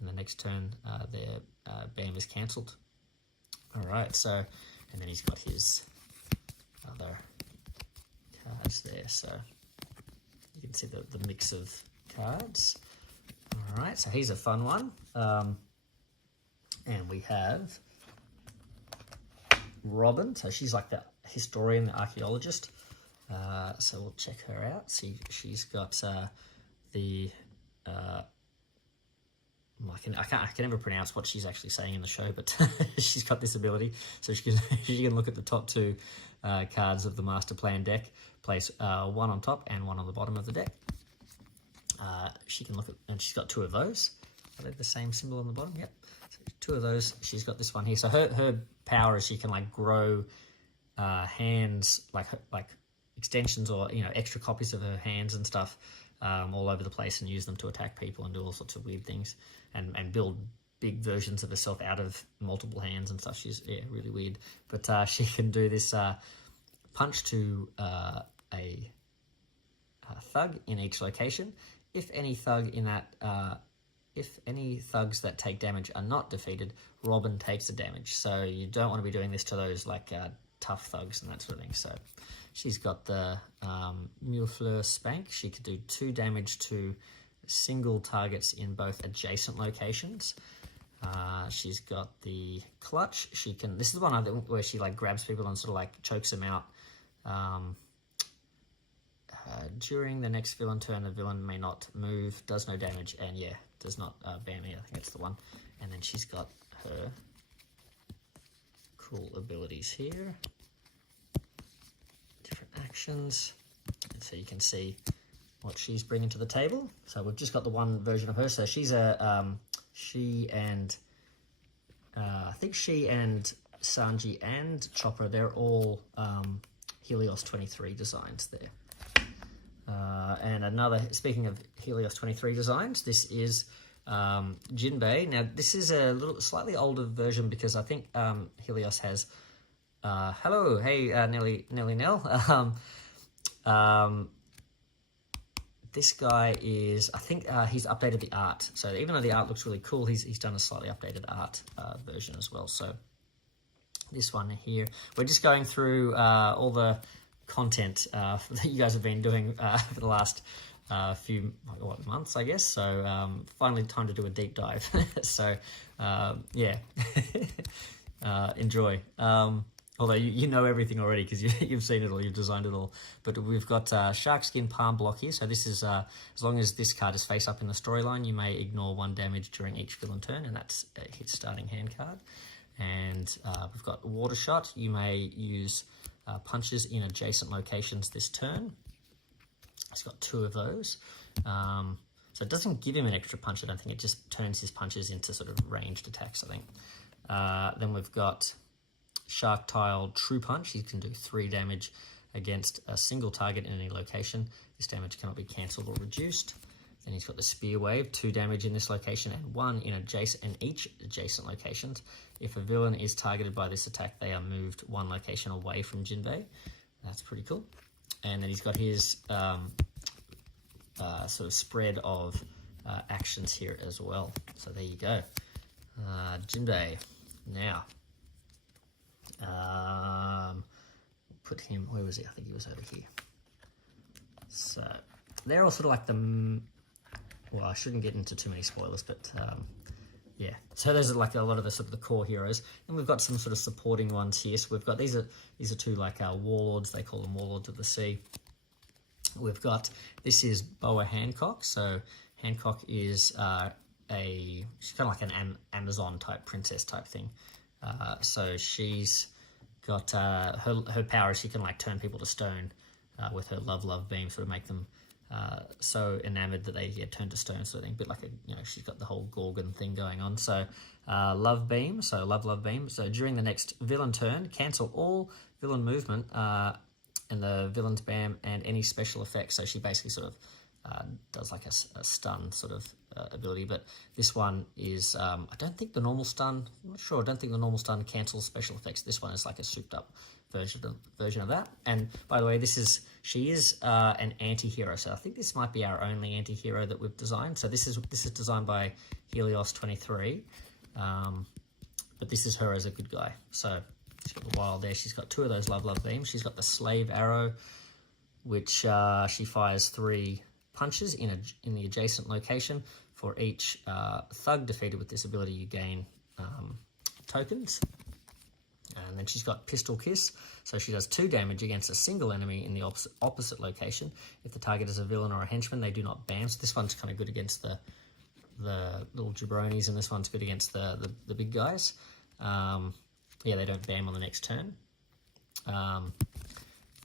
And the next turn, their BAM is cancelled. All right, so, and then he's got his other cards there. So you can see the mix of cards. All right, so here's a fun one. And we have Robin. So she's like the historian, the archaeologist. So we'll check her out. See, she's got the... I can never pronounce what she's actually saying in the show, but she's got this ability. So she can look at the top 2 cards of the master plan deck, place 1 on top and 1 on the bottom of the deck. She can look at, and she's got 2 of those. Are they the same symbol on the bottom? Yep. So 2 of those. She's got this one here. So her power is she can like grow hands, like extensions or extra copies of her hands and stuff all over the place, and use them to attack people and do all sorts of weird things, and build big versions of herself out of multiple hands and stuff. She's really weird, but she can do this punch to a thug in each location. If any thug in that, if any thugs that take damage are not defeated, Robin takes the damage. So you don't want to be doing this to those like tough thugs and that sort of thing. So she's got the Millefleur Spank. She could do 2 damage to single targets in both adjacent locations. She's got the Clutch. She can. This is the one where she like grabs people and sort of like chokes them out. During the next villain turn, the villain may not move, does no damage, and does not ban me. I think that's the one. And then she's got her cool abilities here, different actions, and so you can see what she's bringing to the table. So we've just got the one version of her. So she's I think she and Sanji and Chopper, they're all Helios 23 designs there. And another, speaking of Helios 23 designs, this is Jinbei. Now, this is a slightly older version because I think Helios has... hello, hey, Nelly Nell. This guy is, I think he's updated the art. So even though the art looks really cool, he's done a slightly updated art version as well. So this one here, we're just going through all the content that you guys have been doing for the last a few months, I guess. So finally time to do a deep dive. So yeah, enjoy. Although you know everything already because you've seen it all, you've designed it all. But we've got Shark Skin Palm Block here. So this is, as long as this card is face up in the storyline, you may ignore 1 damage during each villain turn, and that's his starting hand card. And we've got Water Shot. You may use punches in adjacent locations this turn. It's got 2 of those. So it doesn't give him an extra punch, I don't think. It just turns his punches into sort of ranged attacks, I think. Then we've got Shark Tile True Punch. He can do 3 damage against a single target in any location. This damage cannot be cancelled or reduced. Then he's got the Spear Wave, 2 damage in this location and 1 in each adjacent locations. If a villain is targeted by this attack, they are moved 1 location away from Jinbei. That's pretty cool. And then he's got his sort of spread of actions here as well. So there you go. Jinbei. Now, put him, where was he? I think he was over here. So they're all sort of like the, well, I shouldn't get into too many spoilers, but yeah. So those are like a lot of the sort of the core heroes, and we've got some sort of supporting ones here. So we've got these are 2 like warlords. They call them Warlords of the Sea. We've got, this is Boa Hancock. So Hancock is she's kind of like an Amazon type princess type thing. So she's got her power is she can like turn people to stone with her love beam, sort of make them so enamored that they get turned to stone, sort of thing. A bit like she's got the whole Gorgon thing going on. So love beam, so love beam. So during the next villain turn, cancel all villain movement and the villain's bam and any special effects. So she basically sort of does like a stun sort of ability, but this one is I don't think the normal stun, I'm not sure, I don't think the normal stun cancels special effects. This one is like a souped up version of that. And by the way, she is an anti-hero, so I think this might be our only anti-hero that we've designed. So this is designed by Helios 23, but this is her as a good guy. So she's got the wild there. She's got 2 of those love beams. She's got the slave arrow, which she fires 3 punches in the adjacent location. For each thug defeated with this ability, you gain tokens. And then she's got Pistol Kiss, so she does 2 damage against a single enemy in the opposite location. If the target is a villain or a henchman, they do not bam. So this one's kind of good against the little jabronis, and this one's good against the big guys. Yeah, they don't bam on the next turn.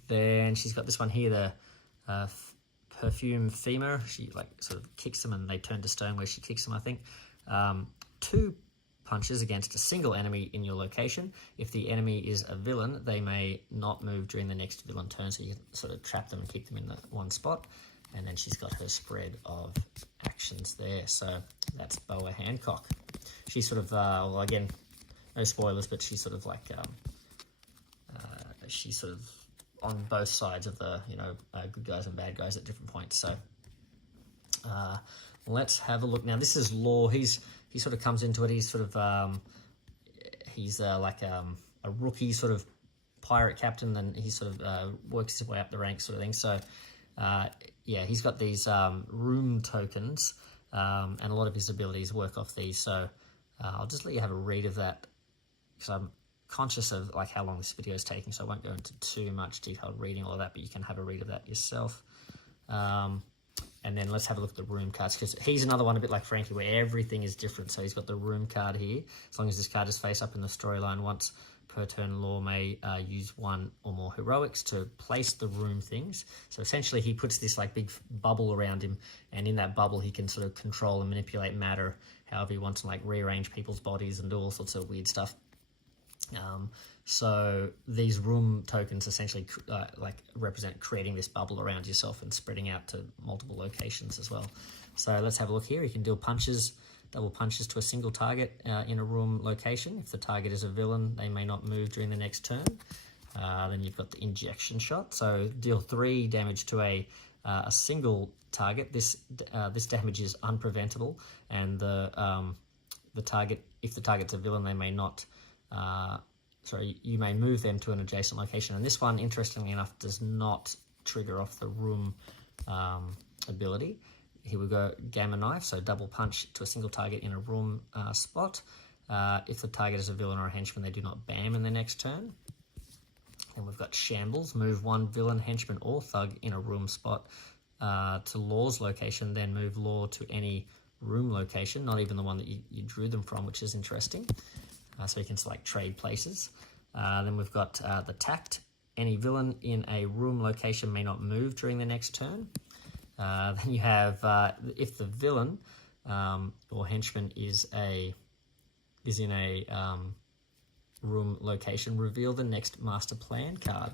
Then she's got this one here, the Perfume Femur. She like sort of kicks them and they turn to stone where she kicks them, I think. 2 punches against a single enemy in your location. If the enemy is a villain, they may not move during the next villain turn, so you sort of trap them and keep them in the one spot. And then she's got her spread of actions there. So that's Boa Hancock. She's sort of, well, again, no spoilers, but she's sort of like, she's sort of on both sides of the, good guys and bad guys at different points. So let's have a look. Now, this is Law. He sort of comes into it. He's sort of, he's like a rookie sort of pirate captain, and he sort of works his way up the ranks sort of thing. So, yeah, he's got these room tokens, and a lot of his abilities work off these. So I'll just let you have a read of that, because I'm conscious of like how long this video is taking, so I won't go into too much detailed reading all of that, but you can have a read of that yourself. And then let's have a look at the room cards, because he's another one a bit like Frankie where everything is different. So he's got the room card here. As long as this card is face up in the storyline, once per turn, Law may use 1 or more heroics to place the room things. So essentially he puts this like big bubble around him, and in that bubble he can sort of control and manipulate matter however he wants, to like rearrange people's bodies and do all sorts of weird stuff. So these room tokens essentially like represent creating this bubble around yourself and spreading out to multiple locations as well. So let's have a look here. You can deal double punches to a single target in a room location. If the target is a villain, they may not move during the next turn. Then you've got the injection shot. So deal 3 damage to a single target. This damage is unpreventable, and the target, if the target's a villain, they may not. You may move them to an adjacent location. And this one, interestingly enough, does not trigger off the room ability. Here we go, Gamma Knife, so double punch to a single target in a room spot. If the target is a villain or a henchman, they do not bam in the next turn. Then we've got Shambles, move one villain, henchman, or thug in a room spot to Law's location, then move Law to any room location, not even the one that you drew them from, which is interesting. So you can select trade places. Then we've got the Tact. Any villain in a room location may not move during the next turn. Then you have if the villain or henchman is in a room location, reveal the next master plan card.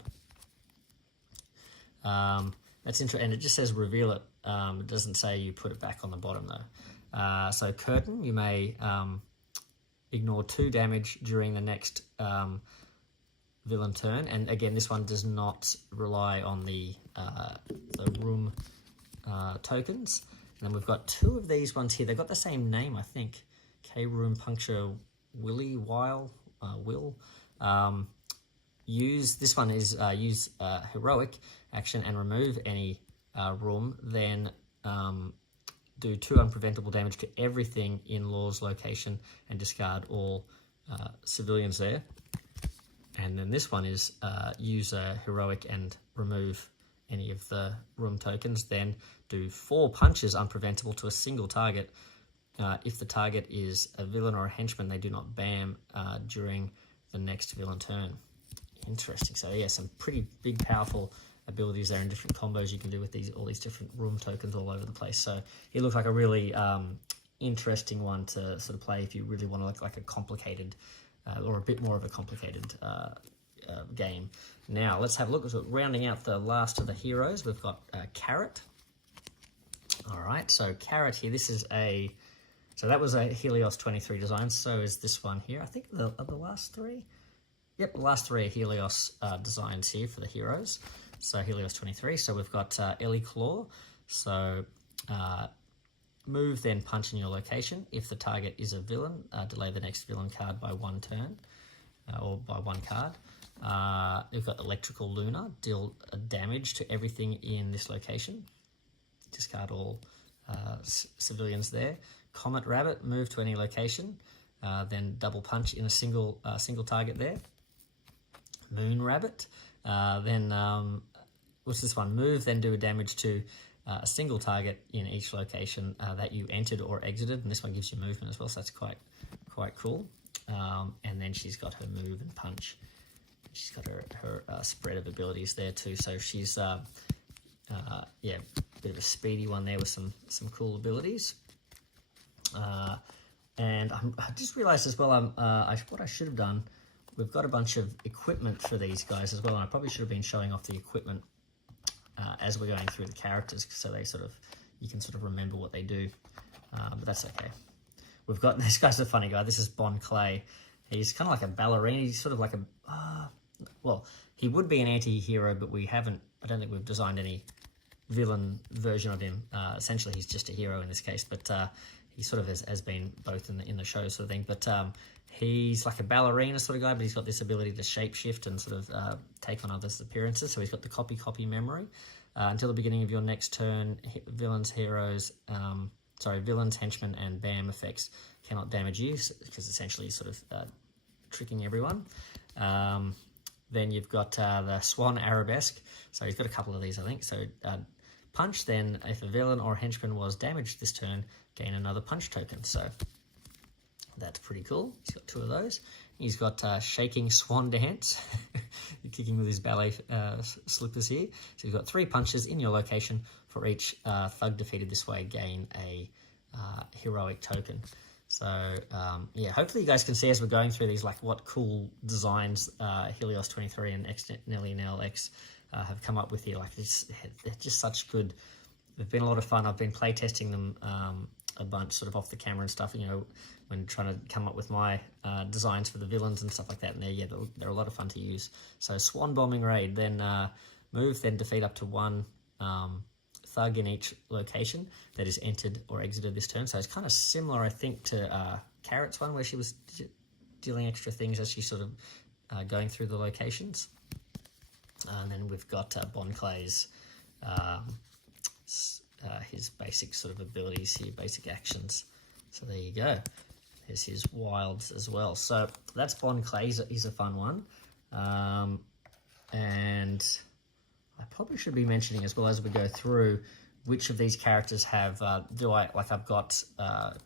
That's interesting, and it just says reveal it. It doesn't say you put it back on the bottom though. So Curtain, you may ignore 2 damage during the next villain turn, and again this one does not rely on the room tokens. And then we've got 2 of these ones here. They've got the same name, I think. K-Room Puncture Willy Weil Will. Use this one is use heroic action and remove any room. Then do 2 unpreventable damage to everything in Law's location and discard all civilians there. And then this one is use a heroic and remove any of the room tokens. Then do 4 punches unpreventable to a single target. If the target is a villain or a henchman, they do not bam during the next villain turn. Interesting. So yeah, some pretty big, powerful abilities there and different combos you can do with all these different room tokens all over the place. So it looks like a really interesting one to sort of play if you really want to look like a complicated or a bit more of a complicated game. Now let's have a look. So rounding out the last of the heroes, we've got Carrot. All right, so Carrot here. This is so that was a Helios 23 design. So is this one here. I think the last 3. Yep, the last 3 are Helios designs here for the heroes. So Helios 23. So we've got Ellie Claw. So move, then punch in your location. If the target is a villain, delay the next villain card by 1 turn, or by 1 card. We've got Electrical Luna. Deal damage to everything in this location. Discard all civilians there. Comet Rabbit, move to any location, then double punch in a single target there. Moon Rabbit, then what's this one? Move, then do a damage to a single target in each location that you entered or exited, and this one gives you movement as well, so that's quite cool. And then she's got her move and punch. She's got her spread of abilities there too, so she's yeah, bit of a speedy one there with some cool abilities. And I just realized as well, what I should have done, we've got a bunch of equipment for these guys as well, and I probably should have been showing off the equipment as we're going through the characters, so you can sort of remember what they do, but that's okay. We've got, this guy's a funny guy. This is Bon Clay. He's kind of like a ballerina. He's sort of like well, he would be an anti-hero, but I don't think we've designed any villain version of him. Essentially, he's just a hero in this case, but he sort of has been both in the show sort of thing. But he's like a ballerina sort of guy, but he's got this ability to shapeshift and sort of take on others' appearances. So he's got the copy memory. Until the beginning of your next turn, villains, henchmen, and BAM effects cannot damage you, because essentially he's sort of tricking everyone. Then you've got the Swan Arabesque. So he's got a couple of these, I think. So punch, then if a villain or henchman was damaged this turn, gain another punch token. So that's pretty cool. He's got 2 of those. He's got Shaking Swan Dance, kicking with his ballet slippers here. So you've got 3 punches in your location. For each thug defeated this way, gain a heroic token. So yeah, hopefully you guys can see as we're going through these, like what cool designs Helios 23 and Nelly and LX have come up with here. Like they're just such good. They've been a lot of fun. I've been play testing them a bunch, sort of off the camera and stuff. You know, when trying to come up with my designs for the villains and stuff like that. And they're a lot of fun to use. So Swan Bombing Raid, then move, then defeat up to 1 thug in each location that is entered or exited this turn. So it's kind of similar, I think, to Carrot's one, where she was dealing extra things as she's sort of going through the locations. And then we've got Bon Clay's his basic sort of abilities here, basic actions. So there you go. There's his wilds as well. So that's Bond Clay. He's a fun one. And I probably should be mentioning as well as we go through which of these characters have I've got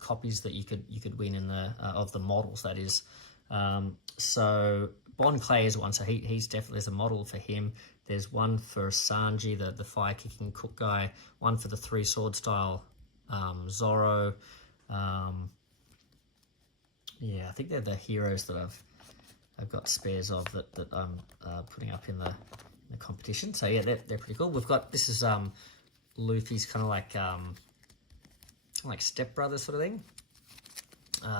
copies that you could win in the of the models, that is. So Bond Clay is one, so he's definitely, there's a model for him. There's one for Sanji, the fire kicking cook guy, one for the 3 sword style Zorro. Yeah, I think they're the heroes that I've got spares of that I'm putting up in the competition. So yeah, they're pretty cool. We've got, this is Luffy's kind of like stepbrother sort of thing.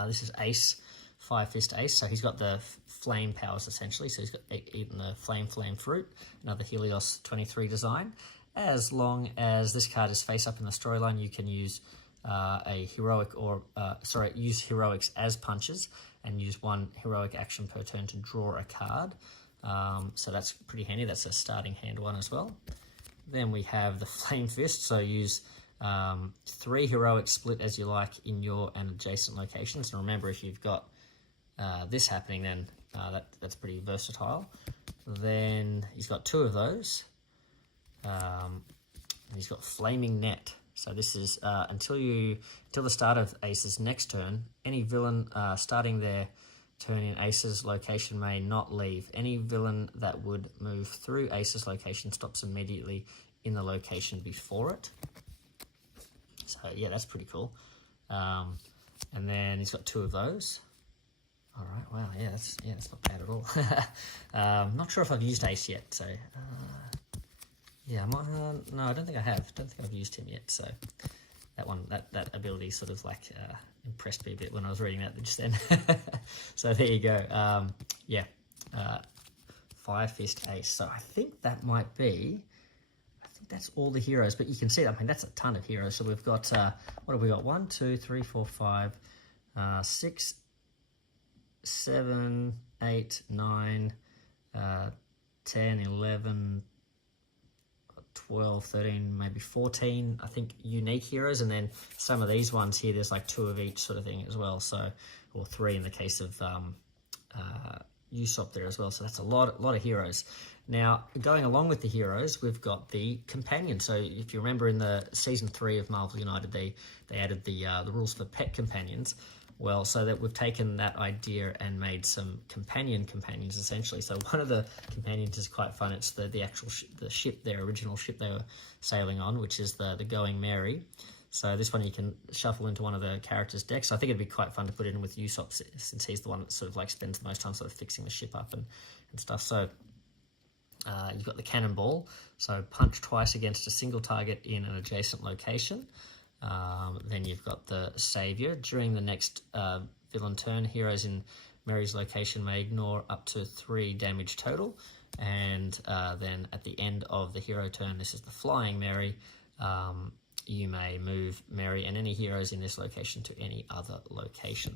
This is Ace, Fire Fist Ace. So he's got the flame powers essentially. So he's got eaten the flame fruit, another Helios 23 design. As long as this card is face up in the storyline, you can use a heroic use heroics as punches and use 1 heroic action per turn to draw a card. So that's pretty handy. That's a starting hand one as well. Then we have the Flame Fist, so use 3 heroics split as you like in your and adjacent locations. And remember, if you've got this happening, then that's pretty versatile. Then he's got 2 of those. And he's got Flaming Net. So this is until the start of Ace's next turn, any villain starting their turn in Ace's location may not leave. Any villain that would move through Ace's location stops immediately in the location before it. So yeah, that's pretty cool. And then he's got 2 of those. All right, wow, yeah, that's not bad at all. Not sure if I've used Ace yet, so yeah, no, I don't think I have. Don't think I've used him yet. So that one, that ability sort of like impressed me a bit when I was reading that just then. So there you go. Yeah, Fire Fist Ace. So I think that might be. I think that's all the heroes. But you can see, I mean, that's a ton of heroes. So we've got what have we got? 1, 2, 3, 4, 5, 6, 7, 8, 9, 10, 11. 12, 13, maybe 14, I think, unique heroes, and then some of these ones here, there's like 2 of each sort of thing as well, so, or 3 in the case of Usopp there as well, so that's a lot of heroes. Now, going along with the heroes, we've got the companions. So if you remember in the season 3 of Marvel United, they added the rules for pet companions. Well, so that we've taken that idea and made some companions essentially. So one of the companions is quite fun. It's the actual the ship, their original ship they were sailing on, which is the Going Mary. So this one you can shuffle into one of the characters' decks. I think it'd be quite fun to put it in with Usopp, since he's the one that sort of like spends the most time sort of fixing the ship up and stuff. So you've got the Cannonball. So punch twice against a single target in an adjacent location. Then you've got the Savior. During the next villain turn, heroes in Mary's location may ignore up to 3 damage total. And then at the end of the hero turn, this is the Flying Mary, you may move Mary and any heroes in this location to any other location.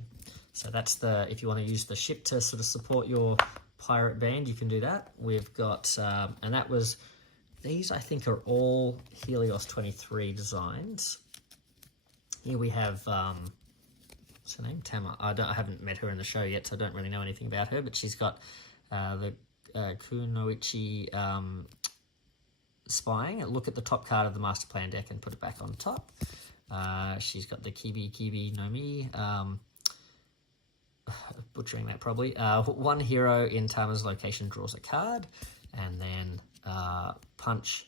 So that's if you want to use the ship to sort of support your pirate band, you can do that. We've got, and these I think are all Helios 23 designs. Here we have, what's her name? Tama. I haven't met her in the show yet, so I don't really know anything about her, but she's got the Kunoichi spying. Look at the top card of the master plan deck and put it back on top. She's got the Kibi no Mi, butchering that probably. 1 hero in Tama's location draws a card, and then punch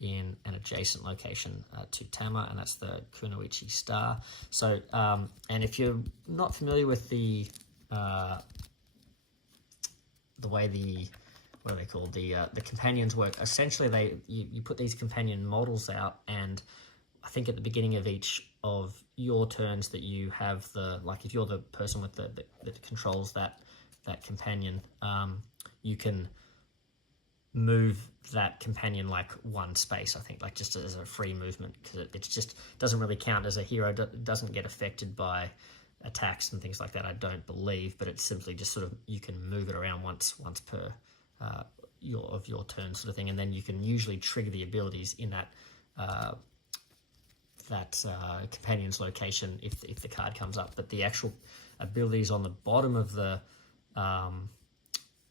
in an adjacent location to Tama, and that's the Kunoichi star. So, and if you're not familiar with the way what are they called? The companions work. Essentially, you put these companion models out, and I think at the beginning of each of your turns that you have if you're the person with that controls that companion, you can move that companion like 1 space, I think, like just as a free movement, because it just doesn't really count as a hero. It doesn't get affected by attacks and things like that, I don't believe, but it's simply just sort of, you can move it around once per your turn sort of thing, and then you can usually trigger the abilities in that companion's location if the card comes up. But the actual abilities on the bottom of the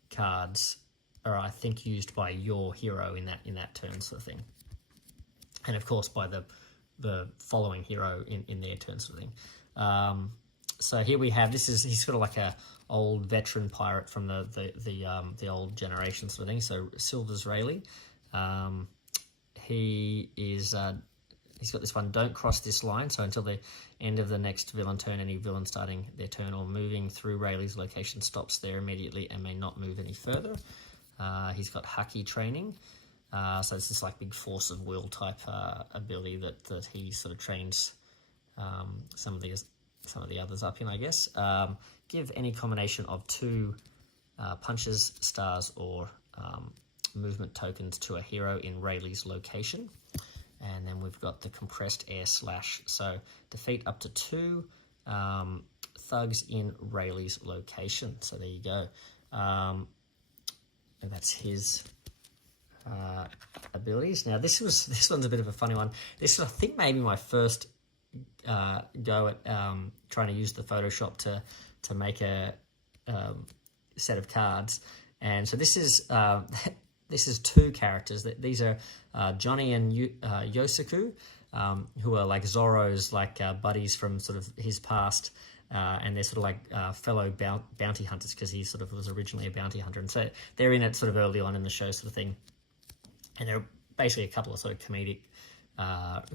cards are, I think, used by your hero in that turn, sort of thing, and of course by the following hero in their turn, sort of thing. So here we have, he's sort of like a old veteran pirate from the old generation, sort of thing. So Silver's Rayleigh, he's got this one, don't cross this line. So until the end of the next villain turn, any villain starting their turn or moving through Rayleigh's location stops there immediately and may not move any further. He's got Haki training. So it's this like big force of will type ability that he sort of trains some of the others up in, I guess. Give any combination of 2 punches, stars, or movement tokens to a hero in Rayleigh's location. And then we've got the compressed air slash. So defeat up to 2 thugs in Rayleigh's location. So there you go. And that's his abilities. Now this one's a bit of a funny one. This is, I think, maybe my first go at trying to use the Photoshop to make a set of cards. And so this is this is 2 characters. These are Johnny and Yosaku, who are like Zorro's like buddies from sort of his past, and they're sort of like fellow bounty hunters, because he sort of was originally a bounty hunter, and so they're in it sort of early on in the show, sort of thing. And they're basically a couple of sort of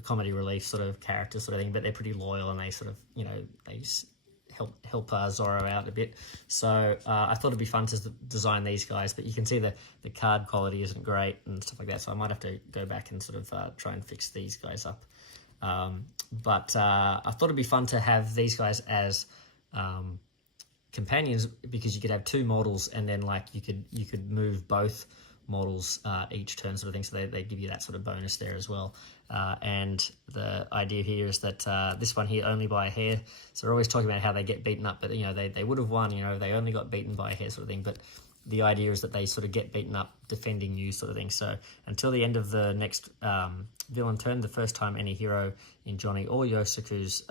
comedy relief sort of characters, sort of thing, but they're pretty loyal, and they sort of, you know, they help Zorro out a bit. So I thought it'd be fun to design these guys, but you can see the card quality isn't great and stuff like that, so I might have to go back and sort of try and fix these guys up. But I thought it'd be fun to have these guys as companions, because you could have 2 models, and then like you could move both models each turn, sort of thing, so they give you that sort of bonus there as well. And the idea here is that this one here, only by a hair. So we're always talking about how they get beaten up, but you know, they would have won, you know, they only got beaten by a hair, sort of thing. But the idea is that they sort of get beaten up defending you, sort of thing. So until the end of the next villain turn, the first time any hero in Johnny or Yosaku's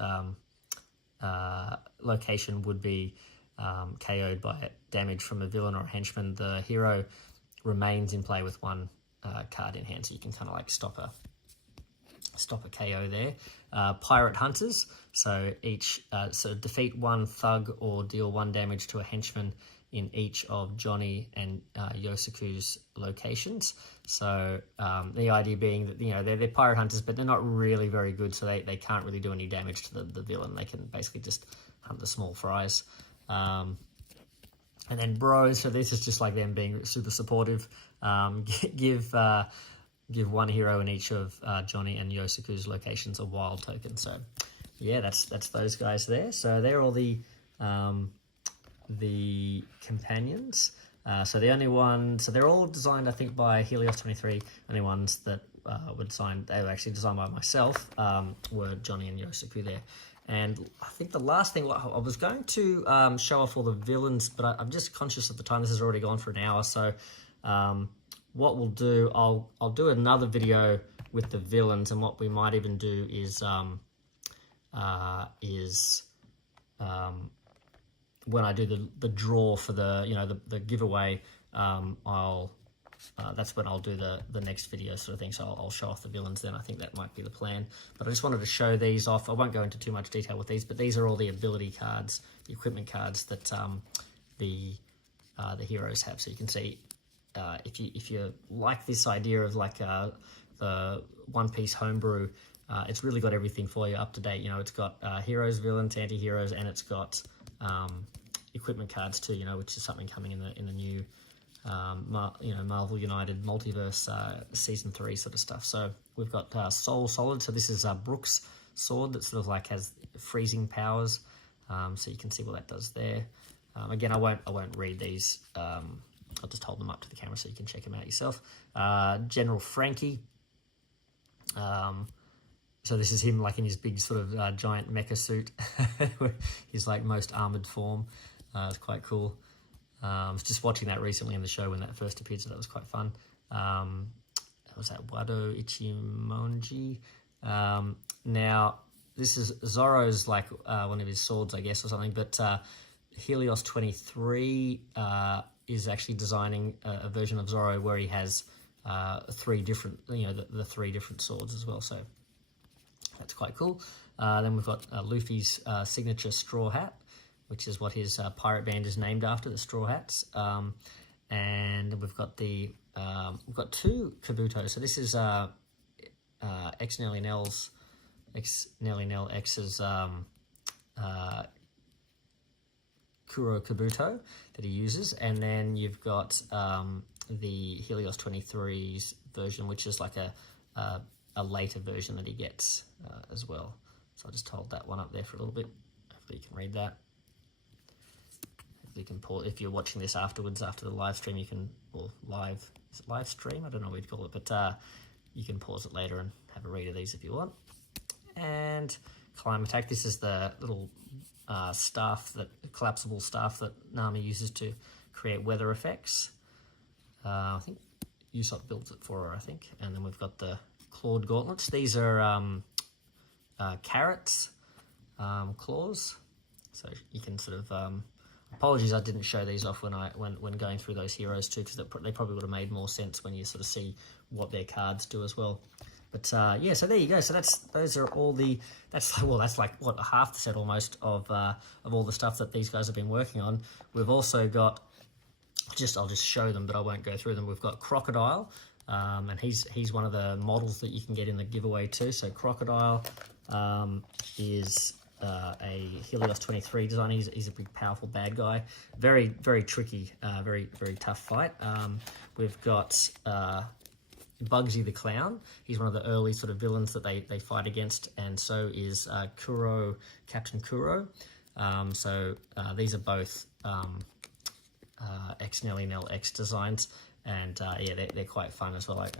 location would be KO'd by damage from a villain or a henchman, the hero remains in play with 1 card in hand, so you can kind of like stop a KO there. Pirate hunters, so each defeat 1 thug or deal 1 damage to a henchman in each of Johnny and Yosaku's locations. So the idea being that, you know, they're pirate hunters, but they're not really very good, so they can't really do any damage to the villain. They can basically just hunt the small fries. And then bros, so this is just like them being super supportive. Give 1 hero in each of Johnny and Yosaku's locations a wild token. So yeah, that's those guys there. So they're all the companions. So the only one, so they're all designed, I think, by Helios 23. Only ones that were designed, they were actually designed by myself, were Johnny and Yosaku there. And I think the last thing, I was going to show off all the villains, but I'm just conscious of the time. This has already gone for an hour. So what we'll do, I'll do another video with the villains, and what we might even do is when I do the draw for the giveaway, that's when I'll do the next video, sort of thing. So I'll show off the villains then. I think that might be the plan. But I just wanted to show these off. I won't go into too much detail with these, but these are all the ability cards, the equipment cards that the heroes have. So you can see if you like this idea of like the One Piece Homebrew, it's really got everything for you up to date. You know, it's got heroes, villains, anti-heroes, and it's got equipment cards too. You know, which is something coming in the new Marvel United Multiverse Season 3 sort of stuff. So we've got Soul Solid. So this is Brooks' sword that sort of like has freezing powers. So you can see what that does there. Again, I won't read these. I'll just hold them up to the camera so you can check them out yourself. General Frankie. So this is him like in his big sort of giant mecha suit. His like most armored form. It's quite cool. I was just watching that recently in the show when that first appeared, so that was quite fun. That was that Wado Ichimonji. Now, this is Zorro's, like, one of his swords, I guess, or something, but Helios 23 is actually designing a version of Zorro where he has 3 different, the 3 different swords as well, so that's quite cool. Then we've got Luffy's signature straw hat, which is what his pirate band is named after, the straw hats. And we've got we've got 2 Kabuto. So this is X Nelly Nell's X's Kuro Kabuto that he uses, and then you've got the Helios 23's version, which is like a later version that he gets as well. So I'll just hold that one up there for a little bit. Hopefully you can read that. You can pause if you're watching this afterwards, after the live stream. You can, or is it live stream? I don't know what you'd call it, but you can pause it later and have a read of these if you want. And Climb Attack. This is the little collapsible staff that Nami uses to create weather effects. I think Usopp builds it for her, I think. And then we've got the clawed gauntlets. These are carrots, claws. So you can sort of apologies, I didn't show these off when going through those heroes too, because they probably would have made more sense when you sort of see what their cards do as well. But yeah, so there you go. So those are all that's like what, half the set almost of all the stuff that these guys have been working on. We've also got I'll just show them, but I won't go through them. We've got Crocodile, and he's one of the models that you can get in the giveaway too. So Crocodile is a Helios 23 design. He's a big, powerful bad guy. Very, very tricky, very, very tough fight. We've got Bugsy the Clown. He's one of the early sort of villains that they fight against, and so is Captain Kuro. So these are both X Nelly Nell X designs, and yeah, they're quite fun as well. I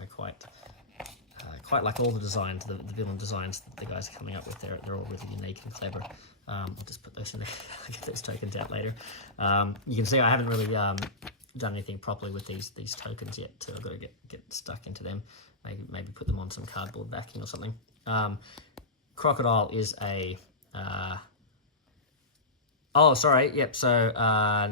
quite like all the designs, the villain designs that the guys are coming up with. They're all really unique and clever. I'll just put those in there. I'll get those tokens out later. You can see I haven't really done anything properly with these tokens yet, so I've got to get stuck into them. Maybe put them on some cardboard backing or something. Crocodile is a oh, sorry, yep. So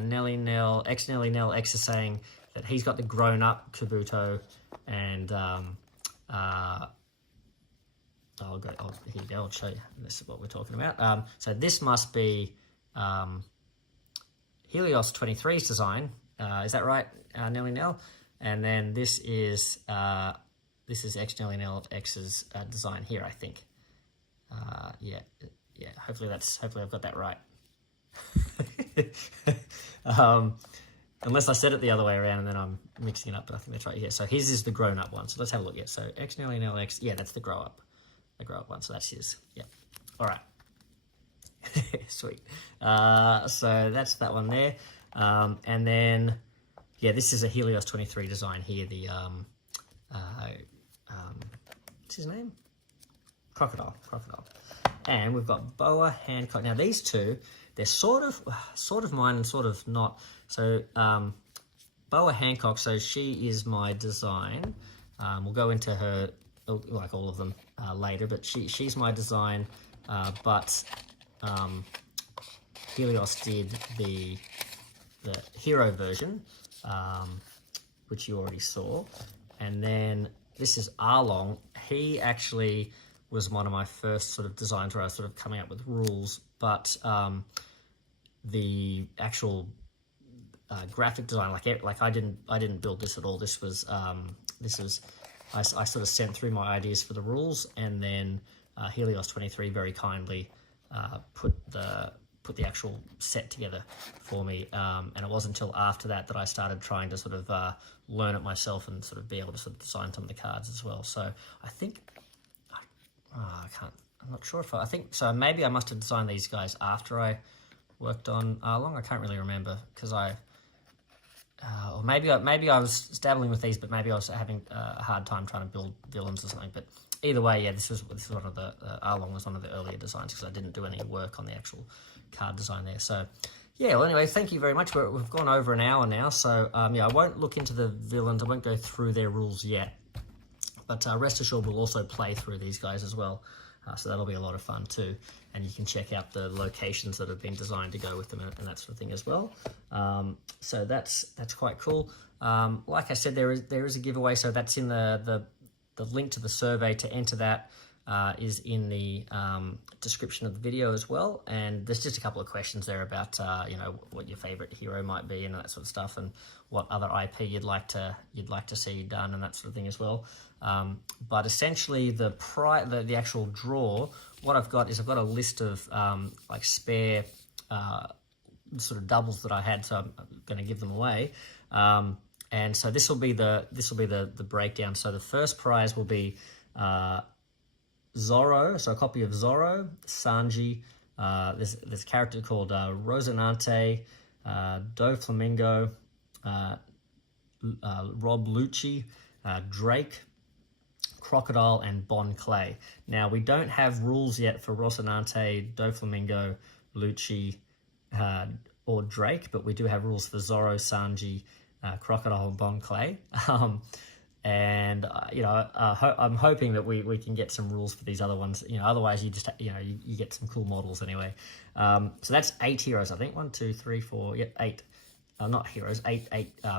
Nelly Nell X is saying that he's got the grown-up Kabuto, and here you go, I'll show you. This is what we're talking about. So this must be Helios 23's design. Is that right, Nelly Nell? And then this is X Nelly Nell X's design here, I think. Yeah. Hopefully I've got that right. Unless I said it the other way around and then I'm mixing it up, but I think that's right here. So his is the grown-up one. So let's have a look. Yeah, so X Nelly Nell X. Yeah, that's the grow-up one. So that's his. Yeah. All right. Sweet. So that's that one there. And then, yeah, this is a Helios 23 design here. The what's his name? Crocodile. And we've got Boa Hancock. Now these two, they're sort of mine and sort of not. So Boa Hancock, so she is my design. We'll go into her, like all of them, later, but she's my design. But Helios did the hero version, which you already saw. And then this is Arlong. He actually was one of my first sort of designs where I was sort of coming up with rules, but the actual graphic design, like I didn't build this at all. This was I sort of sent through my ideas for the rules, and then Helios 23 very kindly put the actual set together for me, and it wasn't until after that I started trying to sort of learn it myself and sort of be able to sort of design some of the cards as well. So I think I'm not sure I think so. Maybe I must have designed these guys after I worked on Arlong. I can't really remember because or maybe I was dabbling with these, but maybe I was having a hard time trying to build villains or something. But either way, yeah, this was one of the Arlong was one of the earlier designs because I didn't do any work on the actual card design there. So yeah, well, anyway, thank you very much. We've gone over an hour now, so yeah, I won't look into the villains. I won't go through their rules yet. But rest assured, we'll also play through these guys as well. So that'll be a lot of fun too. And you can check out the locations that have been designed to go with them and that sort of thing as well. So that's quite cool. Like I said, there is a giveaway. So that's in the link to the survey. To enter that is in the description of the video as well. And there's just a couple of questions there about you know, what your favorite hero might be and that sort of stuff, and what other IP you'd like to see done and that sort of thing as well. But essentially, the actual draw, what I've got is I've got a list of like spare sort of doubles that I had, so I'm going to give them away. And so this will be the breakdown. So the first prize will be Zorro, so a copy of Zorro, Sanji. There's a character called Rosinante, Doflamingo, Rob Lucci, Drake, Crocodile, and Bon Clay. Now, we don't have rules yet for Rosinante, Doflamingo, Lucci, or Drake, but we do have rules for Zorro, Sanji, Crocodile, and Bon Clay. And you know, I'm hoping that we can get some rules for these other ones. You know, otherwise you just you get some cool models anyway. So that's 8 heroes, I think. 1, 2, 3, 4, yep, 8. Not heroes, 8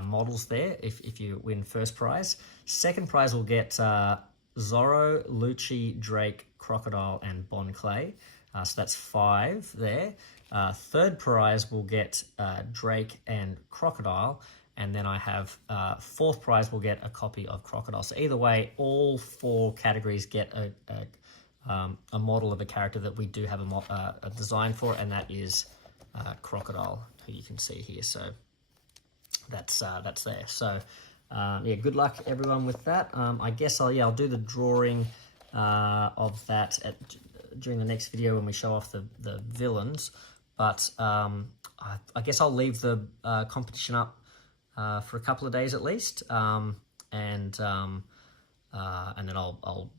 models there. If you win first prize, second prize will get Zorro, Lucci, Drake, Crocodile, and Bon Clay. So that's 5 there. Third prize will get Drake and Crocodile. And then I have fourth prize will get a copy of Crocodile. So either way, all 4 categories get a model of a character that we do have a design for, and that is Crocodile, who you can see here. So that's there. So yeah, good luck everyone with that. I guess I'll do the drawing of that during the next video when we show off the villains. But I guess I'll leave the competition up for a couple of days at least, and then I'll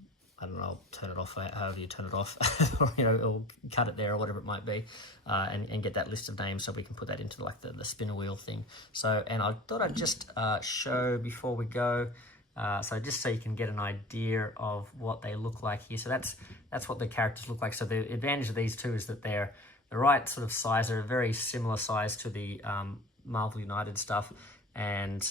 turn it off however you turn it off, or, you know, or cut it there or whatever it might be, and get that list of names so we can put that into like the spinner wheel thing. So, and I thought I'd just show before we go, so just so you can get an idea of what they look like here. So that's what the characters look like. So the advantage of these two is that they're the right sort of size. They're a very similar size to the Marvel United stuff. And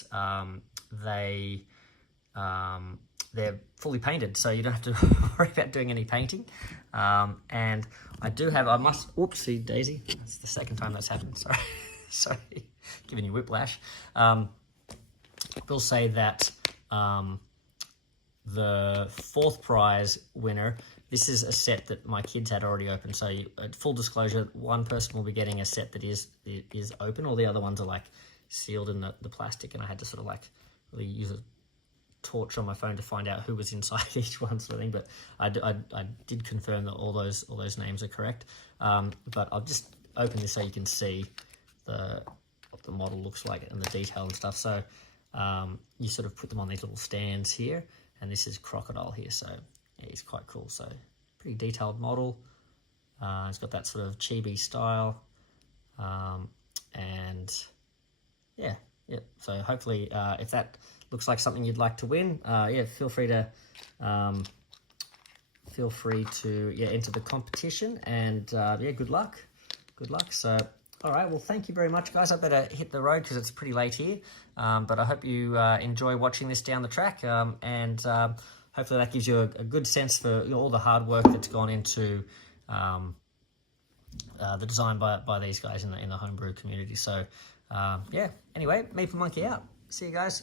they're fully painted, so you don't have to worry about doing any painting. And whoopsie daisy, that's the second time that's happened, sorry, giving you whiplash. We'll say that the fourth prize winner, this is a set that my kids had already opened, so full disclosure, one person will be getting a set that is open, all the other ones are like sealed in the plastic, and I had to sort of like really use a torch on my phone to find out who was inside each one, sort of thing. But I did confirm that all those names are correct. But I'll just open this so you can see what the model looks like and the detail and stuff. So you sort of put them on these little stands here, and this is Crocodile here. So yeah, he's quite cool. So pretty detailed model. It's got that sort of chibi style, and yeah. So hopefully, if that looks like something you'd like to win, yeah, feel free to enter the competition, and yeah, good luck. So, all right, well, thank you very much, guys. I better hit the road because it's pretty late here, but I hope you enjoy watching this down the track, and hopefully that gives you a good sense for all the hard work that's gone into the design by these guys in the Homebrew community. So yeah, anyway, me for Monkey out. See you guys.